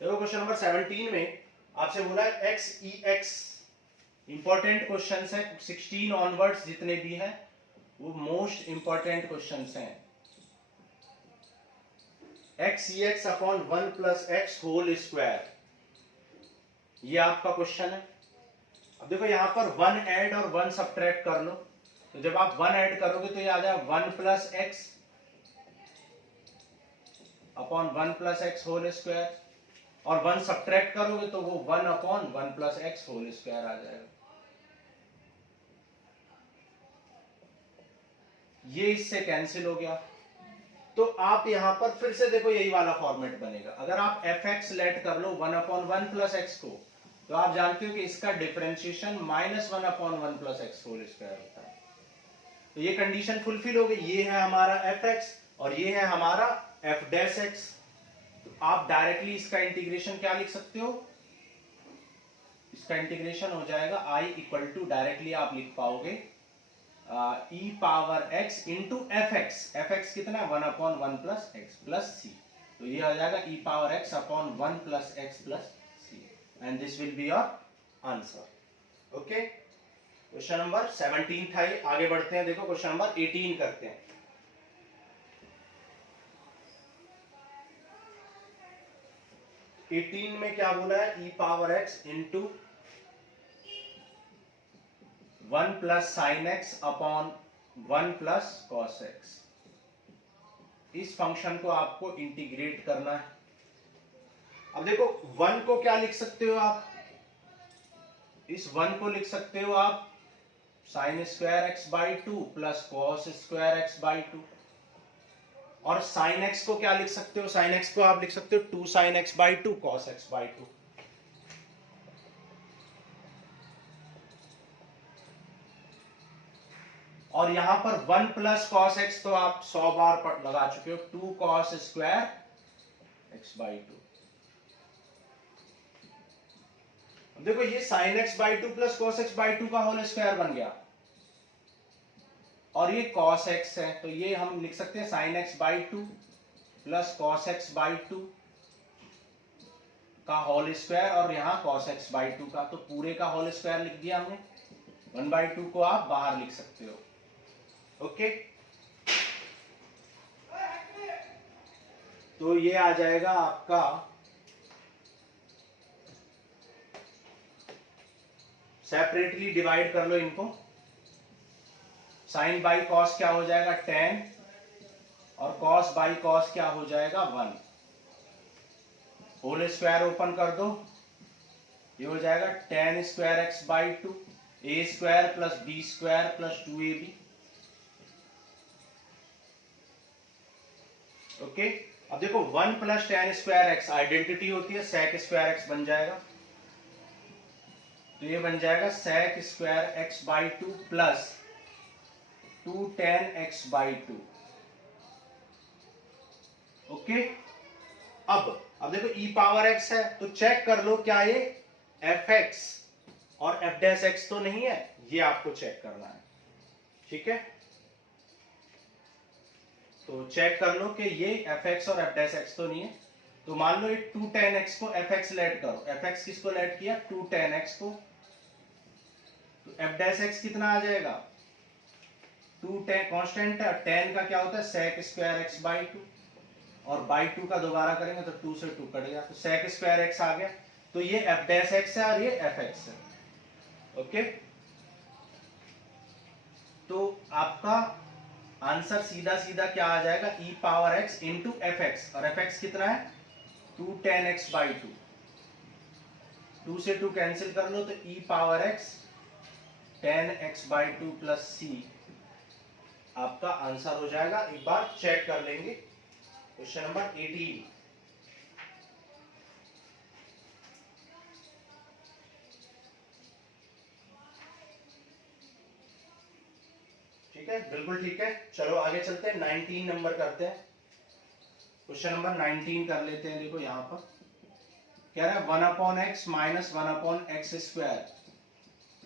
देखो क्वेश्चन नंबर 17 में आपसे बोला है x e x, important question है, 16 ऑनवर्ड्स जितने भी हैं वो मोस्ट इंपॉर्टेंट क्वेश्चन हैं। X e x upon 1 plus x whole square, ये आपका क्वेश्चन है। अब देखो यहां पर 1 ऐड और 1 सब्ट्रैक्ट कर लो, तो जब आप 1 ऐड करोगे तो ये आ जाएगा 1 plus x upon 1 plus x whole square, और 1 सब्ट्रैक्ट करोगे तो वो 1 upon 1 plus x whole square आ जाएगा। ये इससे कैंसिल हो गया। तो आप यहां पर फिर से देखो यही वाला फॉर्मेट बनेगा। अगर आप एफ एक्स लेट कर लो 1 अपॉन 1 प्लस एक्स को, तो आप जानते हो कि इसका differentiation minus 1 upon 1 plus x whole square होता है। तो ये कंडीशन फुलफिल हो गई, ये है हमारा एफ एक्स और ये है हमारा एफ डैश एक्स। तो आप डायरेक्टली इसका इंटीग्रेशन क्या लिख सकते हो, इसका इंटीग्रेशन हो जाएगा i इक्वल टू, डायरेक्टली आप लिख पाओगे e power x into f x. F x कितना है, 1 upon 1 plus x plus c, तो ये आ जाएगा e power x upon 1 plus x plus c, and this will be your answer. Okay, question number 17 था ये। आगे बढ़ते हैं, देखो क्वेश्चन नंबर 18 करते हैं। एटीन में क्या बोला है, e power x into 1 plus sine x upon 1 plus cos x. इस फंक्शन को आपको इंटीग्रेट करना है। अब देखो 1 को क्या लिख सकते हो आप, इस 1 को लिख सकते हो आप sine square x by 2 plus cos square x by 2, और साइन एक्स को क्या लिख सकते हो, साइन एक्स को आप लिख सकते हो 2 sine x by 2 cos x by 2। और यहां पर 1 प्लस कॉस एक्स तो आप 100 बार लगा चुके हो, 2 कॉस स्क्वायर एक्स बाई 2। देखो ये sine x by 2 plus cos x by 2 का होल स्क्वायर बन गया, और ये कॉस एक्स है, तो ये हम लिख सकते हैं sine x by 2 plus cos x by 2 का होल स्क्वायर, और यहां कॉस एक्स बाई 2 का, तो पूरे का होल स्क्वायर लिख दिया हमने। 1/2 को आप बाहर लिख सकते हो। ओके, तो ये आ जाएगा आपका सेपरेटली डिवाइड कर लो इनको, साइन बाई कॉस क्या हो जाएगा 10, और कॉस बाई कॉस क्या हो जाएगा 1। होल स्क्वायर ओपन कर दो, ये हो जाएगा 10 square x by 2 a square plus b square plus 2ab। Okay, अब देखो 1 plus ten square x identity होती है, सेक स्क्वायर एक्स बन जाएगा, तो ये बन जाएगा sec square x by two plus 2 ten x by two. Okay, अब देखो e पावर x है, तो चेक कर लो क्या ये fx और f डैश x तो नहीं है, ये आपको चेक करना है। ठीक है, तो चेक कर लो कि ये fx और f डैश x तो नहीं है। तो मान लो ये 2 tan x को fx लेट करो, fx किसको लेट किया, 2 tan x को, तो f डैश x कितना आ जाएगा, 2 tan कांस्टेंट है, tan का क्या होता है sec square x by to, और बाई टू का दोबारा करेंगे तो 2 से 2 कट गया, तो sec स्क्वायर x आ गया। तो ये f डैश x है और ये fx है। ओके, तो आपका आंसर सीधा सीधा क्या आ जाएगा, e power x into f x, और एफ एक्स कितना है 2 tan x बाई टू, 2 से 2 कैंसिल कर लो, तो e power x tan x by two plus c आपका आंसर हो जाएगा। एक बार चेक कर लेंगे, क्वेश्चन नंबर 18। ठीक है, बिल्कुल ठीक है। चलो आगे चलते हैं, 19 नंबर करते हैं, क्वेश्चन नंबर 19 कर लेते हैं। देखो यहां पर कह रहा है 1 upon x minus 1 upon x square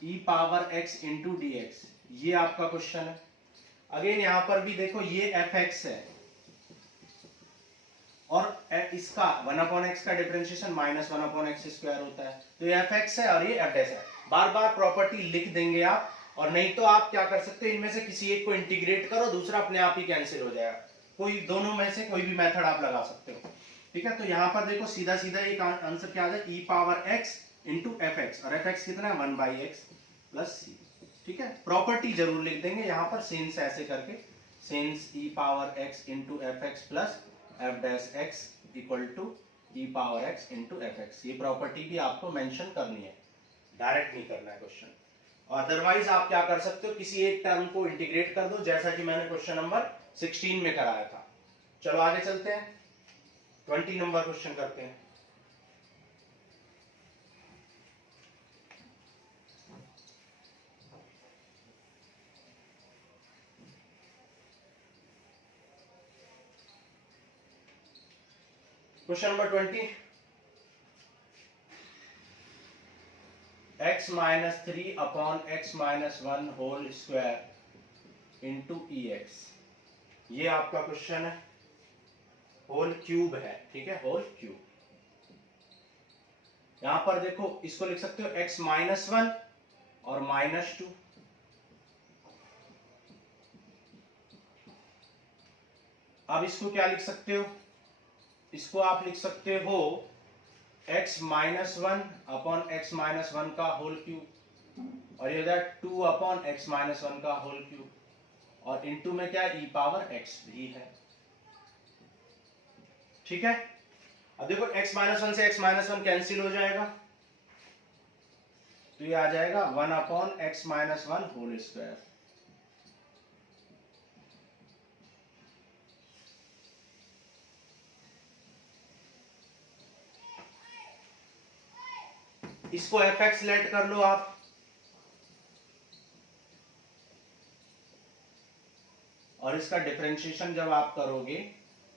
e power x into d x, ये आपका क्वेश्चन है। अगेन यहां पर भी देखो ये एफ एक्स है और इसका 1 अपॉन एक्स का differentiation minus 1 upon x square होता है, तो ये एफ एक्स है और ये एफ डैश है। बार बार प्रॉपर्टी लिख देंगे आप, और नहीं तो आप क्या कर सकते हैं, इनमें से किसी एक को इंटीग्रेट करो, दूसरा अपने आप ही कैंसिल हो जाएगा, कोई दोनों में से कोई भी मेथड आप लगा सकते हो। ठीक है, तो यहां पर देखो सीधा सीधा एक आंसर क्या आ जाए, e power x into f x, और एफ एक्स कितना है 1 बाई एक्स प्लस सी। ठीक है, प्रॉपर्टी जरूर लिख देंगे यहां पर, सेंस ऐसे करके, since e power x into f x plus f dash x equal to e power x into f x, ये प्रॉपर्टी भी आपको मेंशन करनी है, डायरेक्ट नहीं करना है क्वेश्चन। अदरवाइज आप क्या कर सकते हो, किसी एक टर्म को इंटीग्रेट कर दो, जैसा कि मैंने क्वेश्चन नंबर 16 में कराया था। चलो आगे चलते हैं, 20 नंबर क्वेश्चन करते हैं। Question number 20, x minus 3 upon x minus 1 whole square into e x, ये आपका क्वेश्चन है, होल क्यूब है। ठीक है, होल क्यूब। यहां पर देखो इसको लिख सकते हो x माइनस 1 और माइनस 2, अब इसको क्या लिख सकते हो, इसको आप लिख सकते हो x minus 1 upon x minus 1 का होल क्यूब, और ये हो जाए 2 अपॉन x माइनस 1 का होल क्यूब, और इनटू में क्या e पावर x भी है। ठीक है, अब देखो x माइनस 1 से x माइनस 1 कैंसिल हो जाएगा, तो ये आ जाएगा 1 upon x minus 1 whole square. इसको एफ एक्स लेट कर लो आप, और इसका डिफरेंशिएशन जब आप करोगे,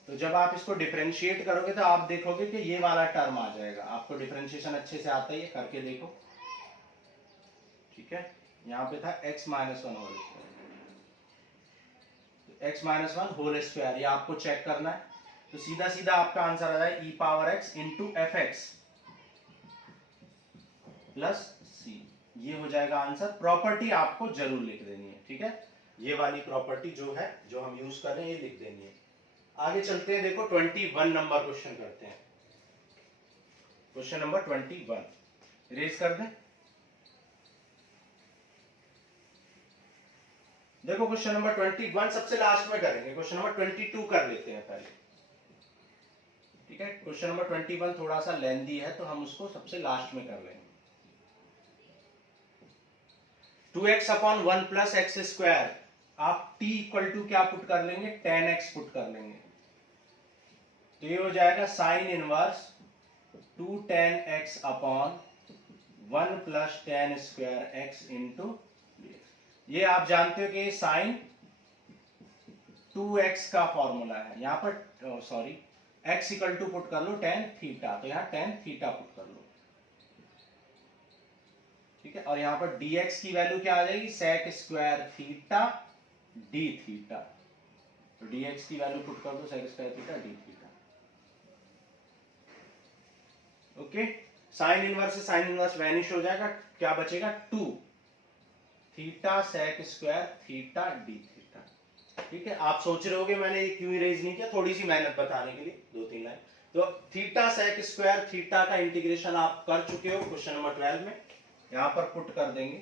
तो जब आप इसको डिफरेंशिएट करोगे तो आप देखोगे कि ये वाला टर्म आ जाएगा। आपको डिफरेंशिएशन अच्छे से आता ही है, करके देखो। ठीक है, यहां पे था x minus 1 whole square, x minus 1 whole square, ये आपको चेक करना है। तो सीधा सीधा आपका आंसर आ जाए e power x into f x plus c, ये हो जाएगा आंसर। प्रॉपर्टी आपको जरूर लिख देनी है। ठीक है, ये वाली प्रॉपर्टी जो है, जो हम यूज कर रहे हैं, ये लिख देनी है। आगे चलते हैं, देखो 21 नंबर क्वेश्चन करते हैं। क्वेश्चन नंबर 21 रेज कर दें। देखो क्वेश्चन नंबर 21 सबसे लास्ट में करेंगे, क्वेश्चन नंबर 22 कर लेते हैं पहले। ठीक है, क्वेश्चन नंबर 21 थोड़ा सा लेंथी है, तो हम उसको सबसे लास्ट में कर लेंगे। 2x upon 1 plus x square, आप t इक्वल टू क्या पुट कर लेंगे, tan x पुट कर लेंगे। तो ये हो जाएगा sine inverse 2 tan x upon 1 plus tan square x into dx। ये आप जानते हो कि साइन 2x का फॉर्मूला है। यहां पर sorry x equal to put कर लो tan थीटा, तो यहां tan थीटा पुट कर लो, ठीक है। और यहां पर dx की वैल्यू क्या आ जाएगी, sec square theta d theta. तो dx की वैल्यू पुट कर दो sec square theta d theta. Okay, sine inverse से साइन इनवर्स वैनिश हो जाएगा, क्या बचेगा 2 theta sec square theta d theta, ठीक है। आप सोच रहे होगे मैंने ये क्यों इरेज नहीं किया, थोड़ी सी मेहनत बताने के लिए, 2-3 लाइन। तो थीटा sec स्क्वायर थीटा का इंटीग्रेशन आप कर चुके हो क्वेश्चन नंबर 12 में, यहां पर पुट कर देंगे,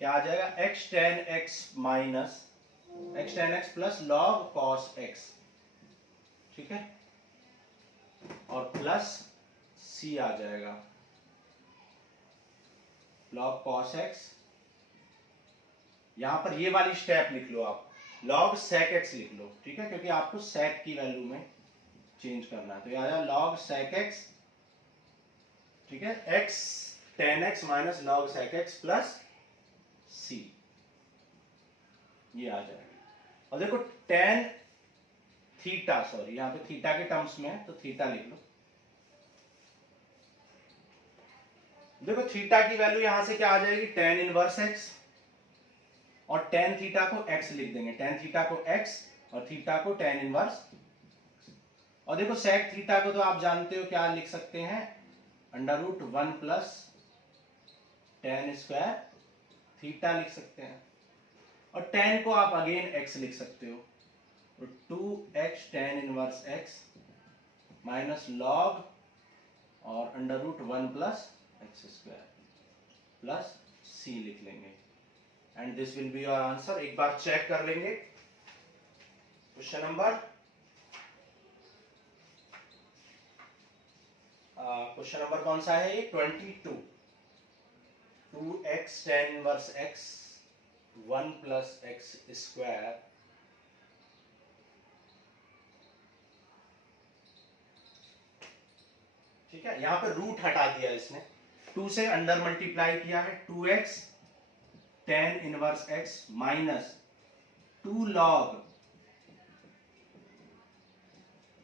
क्या आ जाएगा x tan x minus x tan x plus log cos x, ठीक है, और प्लस c आ जाएगा log cos x। यहां पर ये वाली स्टेप लिख लो आप, log sec x लिख लो, ठीक है, क्योंकि आपको sec की वैल्यू में चेंज करना है। तो ये आ जाएगा log sec x, ठीक है, x tan x minus log sec x plus c, ये आ जाएगा। और देखो tan थीटा, सॉरी यहां पे थीटा के टर्म्स में है तो थीटा लिख लो। देखो थीटा की वैल्यू यहां से क्या आ जाएगी, tan इनवर्स x, और tan थीटा को x लिख देंगे, tan थीटा को x और थीटा को tan इनवर्स। और देखो sec थीटा को तो आप जानते हो क्या लिख सकते हैं, under root 1 plus tan square theta लिख सकते हैं, और tan को आप अगेन x लिख सकते हो, तो 2x tan inverse x minus log और under root 1 plus x square plus c लिख लेंगे, and this will be your answer. एक बार चेक कर लेंगे क्वेश्चन नंबर कौन सा है ये, 22। 2x tan inverse x 1 plus x square ठीक है। यहां पे रूट हटा दिया इसने, 2 से अंडर मल्टीप्लाई किया है, 2x tan inverse x minus 2 log।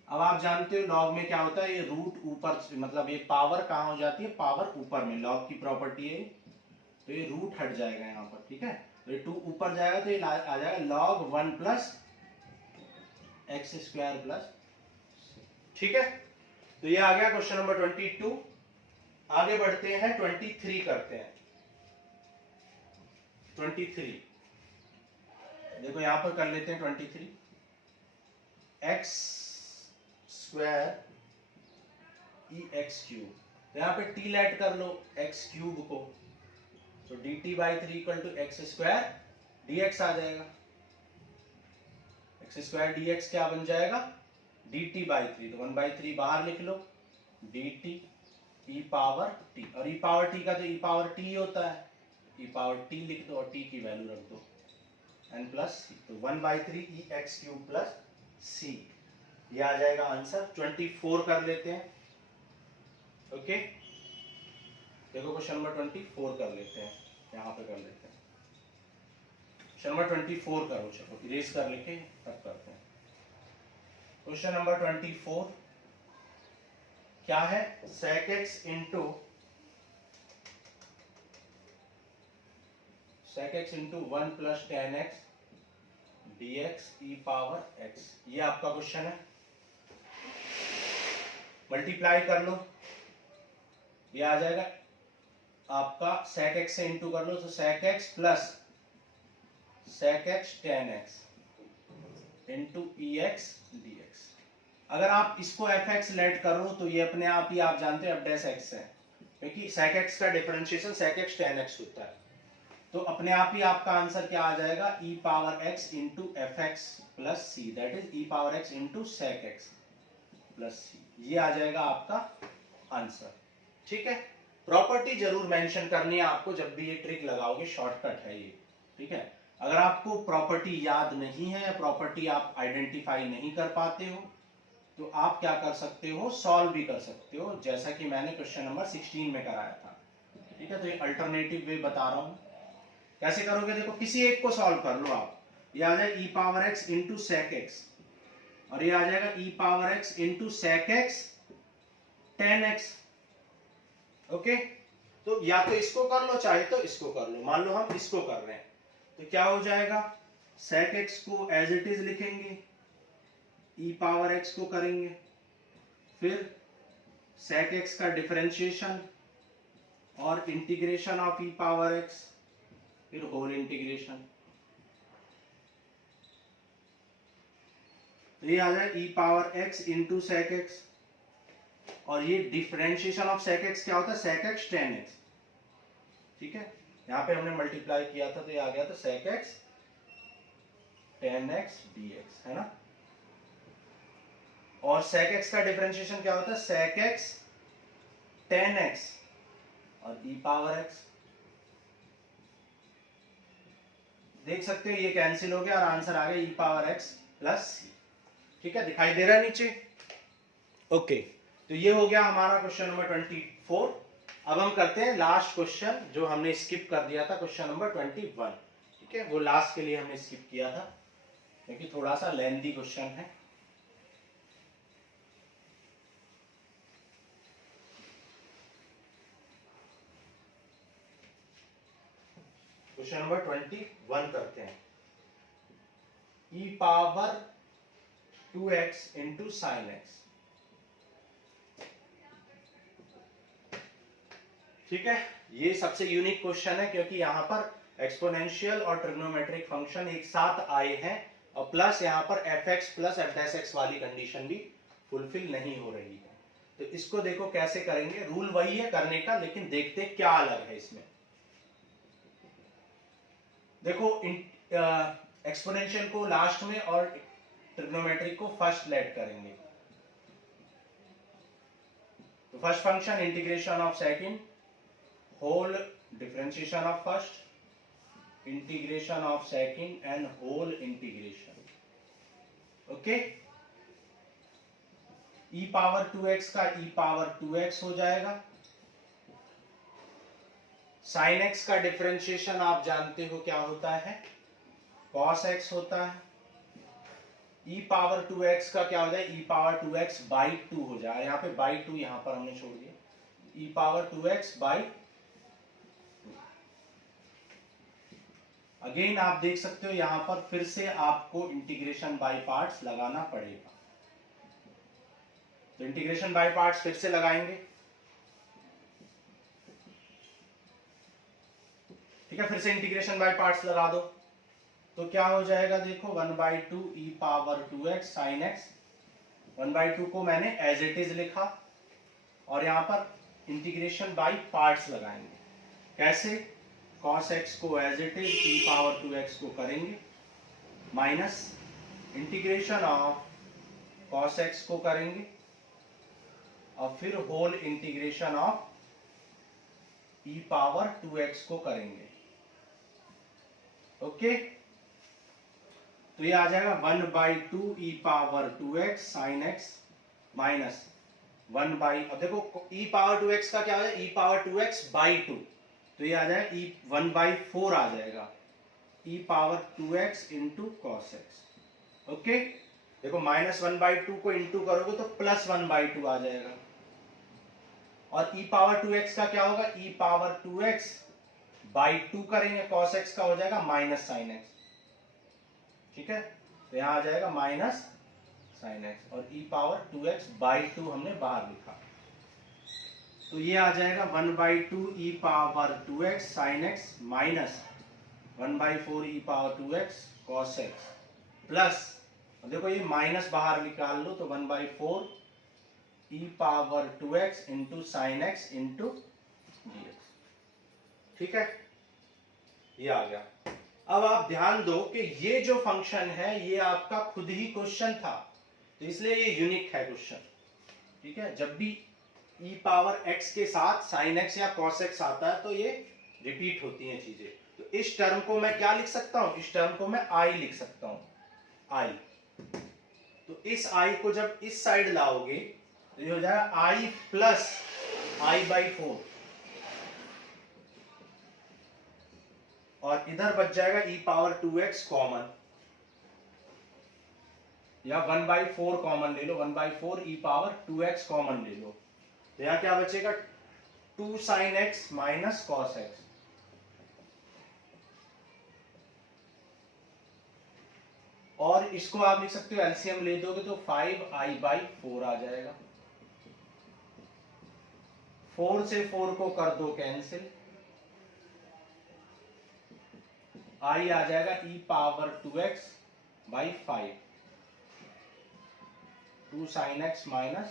अब आप जानते हो लॉग में क्या होता है, ये रूट ऊपर, मतलब ये पावर कहां हो जाती है, पावर ऊपर में, लॉग की प्रॉपर्टी है, तो ये रूट हट जाएगा यहां पर, ठीक है। तो ये 2 ऊपर जाएगा तो ये आ जाएगा log 1 plus x square plus, ठीक है। तो ये आ गया क्वेश्चन नंबर 22। आगे बढ़ते हैं, 23 करते हैं। 23 देखो यहां पर कर लेते हैं 23, x square e x cube, तो यहां पे टी लेट कर लो एक्स क्यूब को, तो d t by 3 equal to x square d x आ जाएगा। एक्स स्क्वायर डी एक्स क्या बन जाएगा, डी टी बाई 3, तो 1/3 बाहर लिख लो, d t e power t, और ई पावर टी का तो ई पावर टी होता है, ई पावर टी लिख दो और टी की वैल्यू रख दो एन प्लस सी, तो 1/3 ई एक्स क्यूब प्लस सी, ये आ जाएगा आंसर। 24 कर लेते हैं, ओके। देखो क्वेश्चन नंबर 24 कर लेते हैं, यहां पे कर लेते हैं क्वेश्चन नंबर 24 करो, चलो इरेज कर लिखे तब करते हैं। क्वेश्चन नंबर 24 क्या है, sec x into sec x into 1 plus tan x dx e power x, ये आपका क्वेश्चन है। मल्टीप्लाई कर लो, ये आ जाएगा आपका sec x से इंटू कर लो, तो sec x plus sec x tan x into e x d x. अगर आप इसको fx लेट करो तो ये अपने आप ही आप जानते हो f डैश x है, क्योंकि sec x का differentiation sec x tan x होता है, तो अपने आप ही आपका आंसर क्या आ जाएगा, e power x into f x plus c, that is e power x into sec x plus c, ये आ जाएगा आपका आंसर, ठीक है। प्रॉपर्टी जरूर मेंशन करनी है आपको जब भी ये ट्रिक लगाओगे, शॉर्टकट है ये, ठीक है। अगर आपको प्रॉपर्टी याद नहीं है, प्रॉपर्टी आप आइडेंटिफाई नहीं कर पाते हो, तो आप क्या कर सकते हो, सॉल्व भी कर सकते हो, जैसा कि मैंने क्वेश्चन नंबर 16 में कराया था। ठीक है, तो ये अल्टरनेटिव वे बता रहा हूं। कैसे करोगे, देखो किसी एक को सॉल्व कर लो आप। ये आ जाए e power x into sec x, और ये आ जाएगा e power x into sec x tan x. Okay, तो या तो इसको कर लो चाहे तो इसको कर लो। मान लो हम इसको कर रहे हैं तो क्या हो जाएगा, सेक एक्स को एज इट इज लिखेंगे, ई पावर एक्स को करेंगे, फिर सेक एक्स का डिफरेंशिएशन और integration of e power x, फिर होल इंटीग्रेशन। तो ये आ जाए e power x into sec x, और ये डिफरेंशिएशन ऑफ सेक एक्स क्या होता है, सेक एक्स टेन एक्स। ठीक है, यहां पे हमने मल्टीप्लाई किया था तो ये आ गया था sec x tan x d x, है ना। और सेक एक्स का डिफरेंशिएशन क्या होता है, सेक एक्स टेन एक्स और ई पावर एक्स। देख सकते हो ये कैंसिल हो गया और आंसर आ गया ई पावर एक्स प्लस सी। ठीक है, दिखाई दे रहा है नीचे। ओके, तो ये हो गया हमारा क्वेश्चन नंबर 24। अब हम करते हैं लास्ट क्वेश्चन जो हमने स्किप कर दिया था, क्वेश्चन नंबर 21। ठीक है, वो लास्ट के लिए हमने स्किप किया था क्योंकि थोड़ा सा लेंथी क्वेश्चन है। क्वेश्चन नंबर 21 करते हैं। E power 2x into sine x. ठीक है, ये सबसे यूनिक क्वेश्चन है क्योंकि यहां पर एक्सपोनेंशियल और ट्रिग्नोमेट्रिक फंक्शन एक साथ आए हैं, और प्लस यहां पर F x plus f dash x वाली कंडीशन भी फुलफिल नहीं हो रही है। तो इसको देखो कैसे करेंगे, रूल वही है करने का, लेकिन देखते क्या अलग है इसमें। देखो एक्सपोनेंशियल को लास्ट में और ट्रिग्नोमेट्रिक को फर्स्ट लेट करेंगे। तो first function integration of second, whole differentiation of first, integration of second and whole integration. Okay, e power 2x का ई पावर 2x हो जाएगा। साइन x का डिफरेंशिएशन आप जानते हो क्या होता है, cos x होता है। ई पावर 2x का क्या हो जाए, ई पावर 2x बाई 2 हो जाए। यहाँ पे बाई 2 यहाँ पर हमने छोड़ दिया, ई पावर 2x बाई। अगेन आप देख सकते हो यहां पर फिर से आपको इंटीग्रेशन बाय पार्ट्स लगाना पड़ेगा। तो इंटीग्रेशन बाय पार्ट्स फिर से लगाएंगे। ठीक है, फिर से इंटीग्रेशन बाय पार्ट्स लगा दो तो क्या हो जाएगा, देखो 1/2 e power 2x sine x. 1/2 को मैंने एज इट इज लिखा, और यहां पर इंटीग्रेशन बाय पार्ट्स लगाएंगे। कैसे, cos x को as it is e power 2x को करेंगे, minus integration of cos x को करेंगे, और फिर whole integration of e power 2x को करेंगे। ओके, तो ये आ जाएगा 1/2 e power 2x sine x minus 1/, अब देखो ई पावर 2x का क्या है, ई पावर 2x बाई 2, तो ये आ जाएगा ई 1/4 आ जाएगा, e power 2x into cos x. Okay, देखो माइनस 1/2 को इंटू करोगे तो प्लस 1/2 आ जाएगा, और ई पावर 2x का क्या होगा, ई पावर 2x बाई 2 करेंगे, कॉस एक्स का हो जाएगा माइनस साइन एक्स। ठीक है, तो यहां आ जाएगा माइनस साइन एक्स, और ई पावर 2x बाई 2 हमने बाहर लिखा, तो ये आ जाएगा 1/2 e power 2x sine x minus 1/4 e power 2x cos x plus, देखो ये माइनस बाहर निकाल लो तो 1/4 e power 2x into sine x into dx। ठीक है, ये आ गया। अब आप ध्यान दो कि ये जो फंक्शन है ये आपका खुद ही क्वेश्चन था, तो इसलिए ये यूनिक है क्वेश्चन। ठीक है, जब भी ई पावर x के साथ साइन x या कॉस x आता है तो ये रिपीट होती हैं चीजें। तो इस टर्म को मैं क्या लिख सकता हूं, इस टर्म को मैं i लिख सकता हूं, i। तो इस i को जब इस साइड लाओगे तो ये हो जाएगा i प्लस i/4 और इधर बच जाएगा e⁻2x कॉमन, या 1/4 कॉमन ले लो, 1/4 e⁻2x कॉमन ले लो, तो यहां क्या बचेगा 2 sin x minus cos x। और इसको आप लिख सकते हो एलसीएम ले दोगे तो 5i/4 आ जाएगा। 4 से 4 को कर दो कैंसिल, i आ जाएगा e⁻2x by 5, 2 sin x minus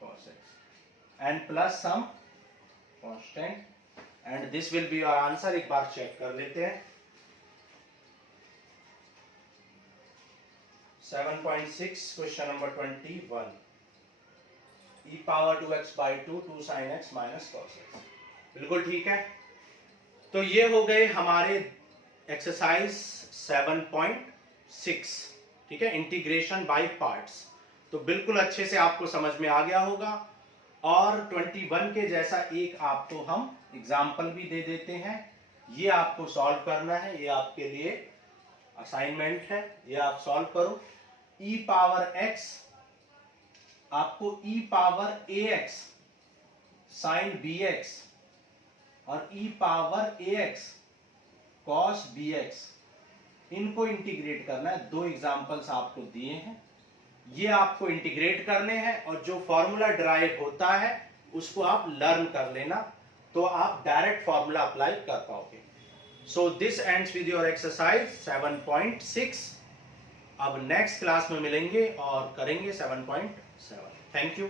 cos x and plus some constant and this will be your answer। एक बार चेक कर लेते हैं। 7.6 question number 21, e⁻2x by 2, 2 sin x minus cos x। बिल्कुल ठीक है। तो ये हो गए हमारे एक्सरसाइज 7.6, ठीक है, इंटीग्रेशन बाय पार्ट्स। तो बिल्कुल अच्छे से आपको समझ में आ गया होगा। और 21 के जैसा एक आपको हम एग्जाम्पल भी दे देते हैं, ये आपको सॉल्व करना है, ये आपके लिए असाइनमेंट है, ये आप सॉल्व करो। e⁻x आपको e⁻ax sin bx और e⁻ax cos bx इनको इंटीग्रेट करना है। दो एग्जांपल्स आपको दिए हैं, ये आपको इंटीग्रेट करने हैं और जो फॉर्मूला डिराइव होता है उसको आप लर्न कर लेना, तो आप डायरेक्ट फॉर्मूला अप्लाई कर पाओगे। So this ends with your exercise 7.6। अब नेक्स्ट क्लास में मिलेंगे और करेंगे 7.7। Thank you.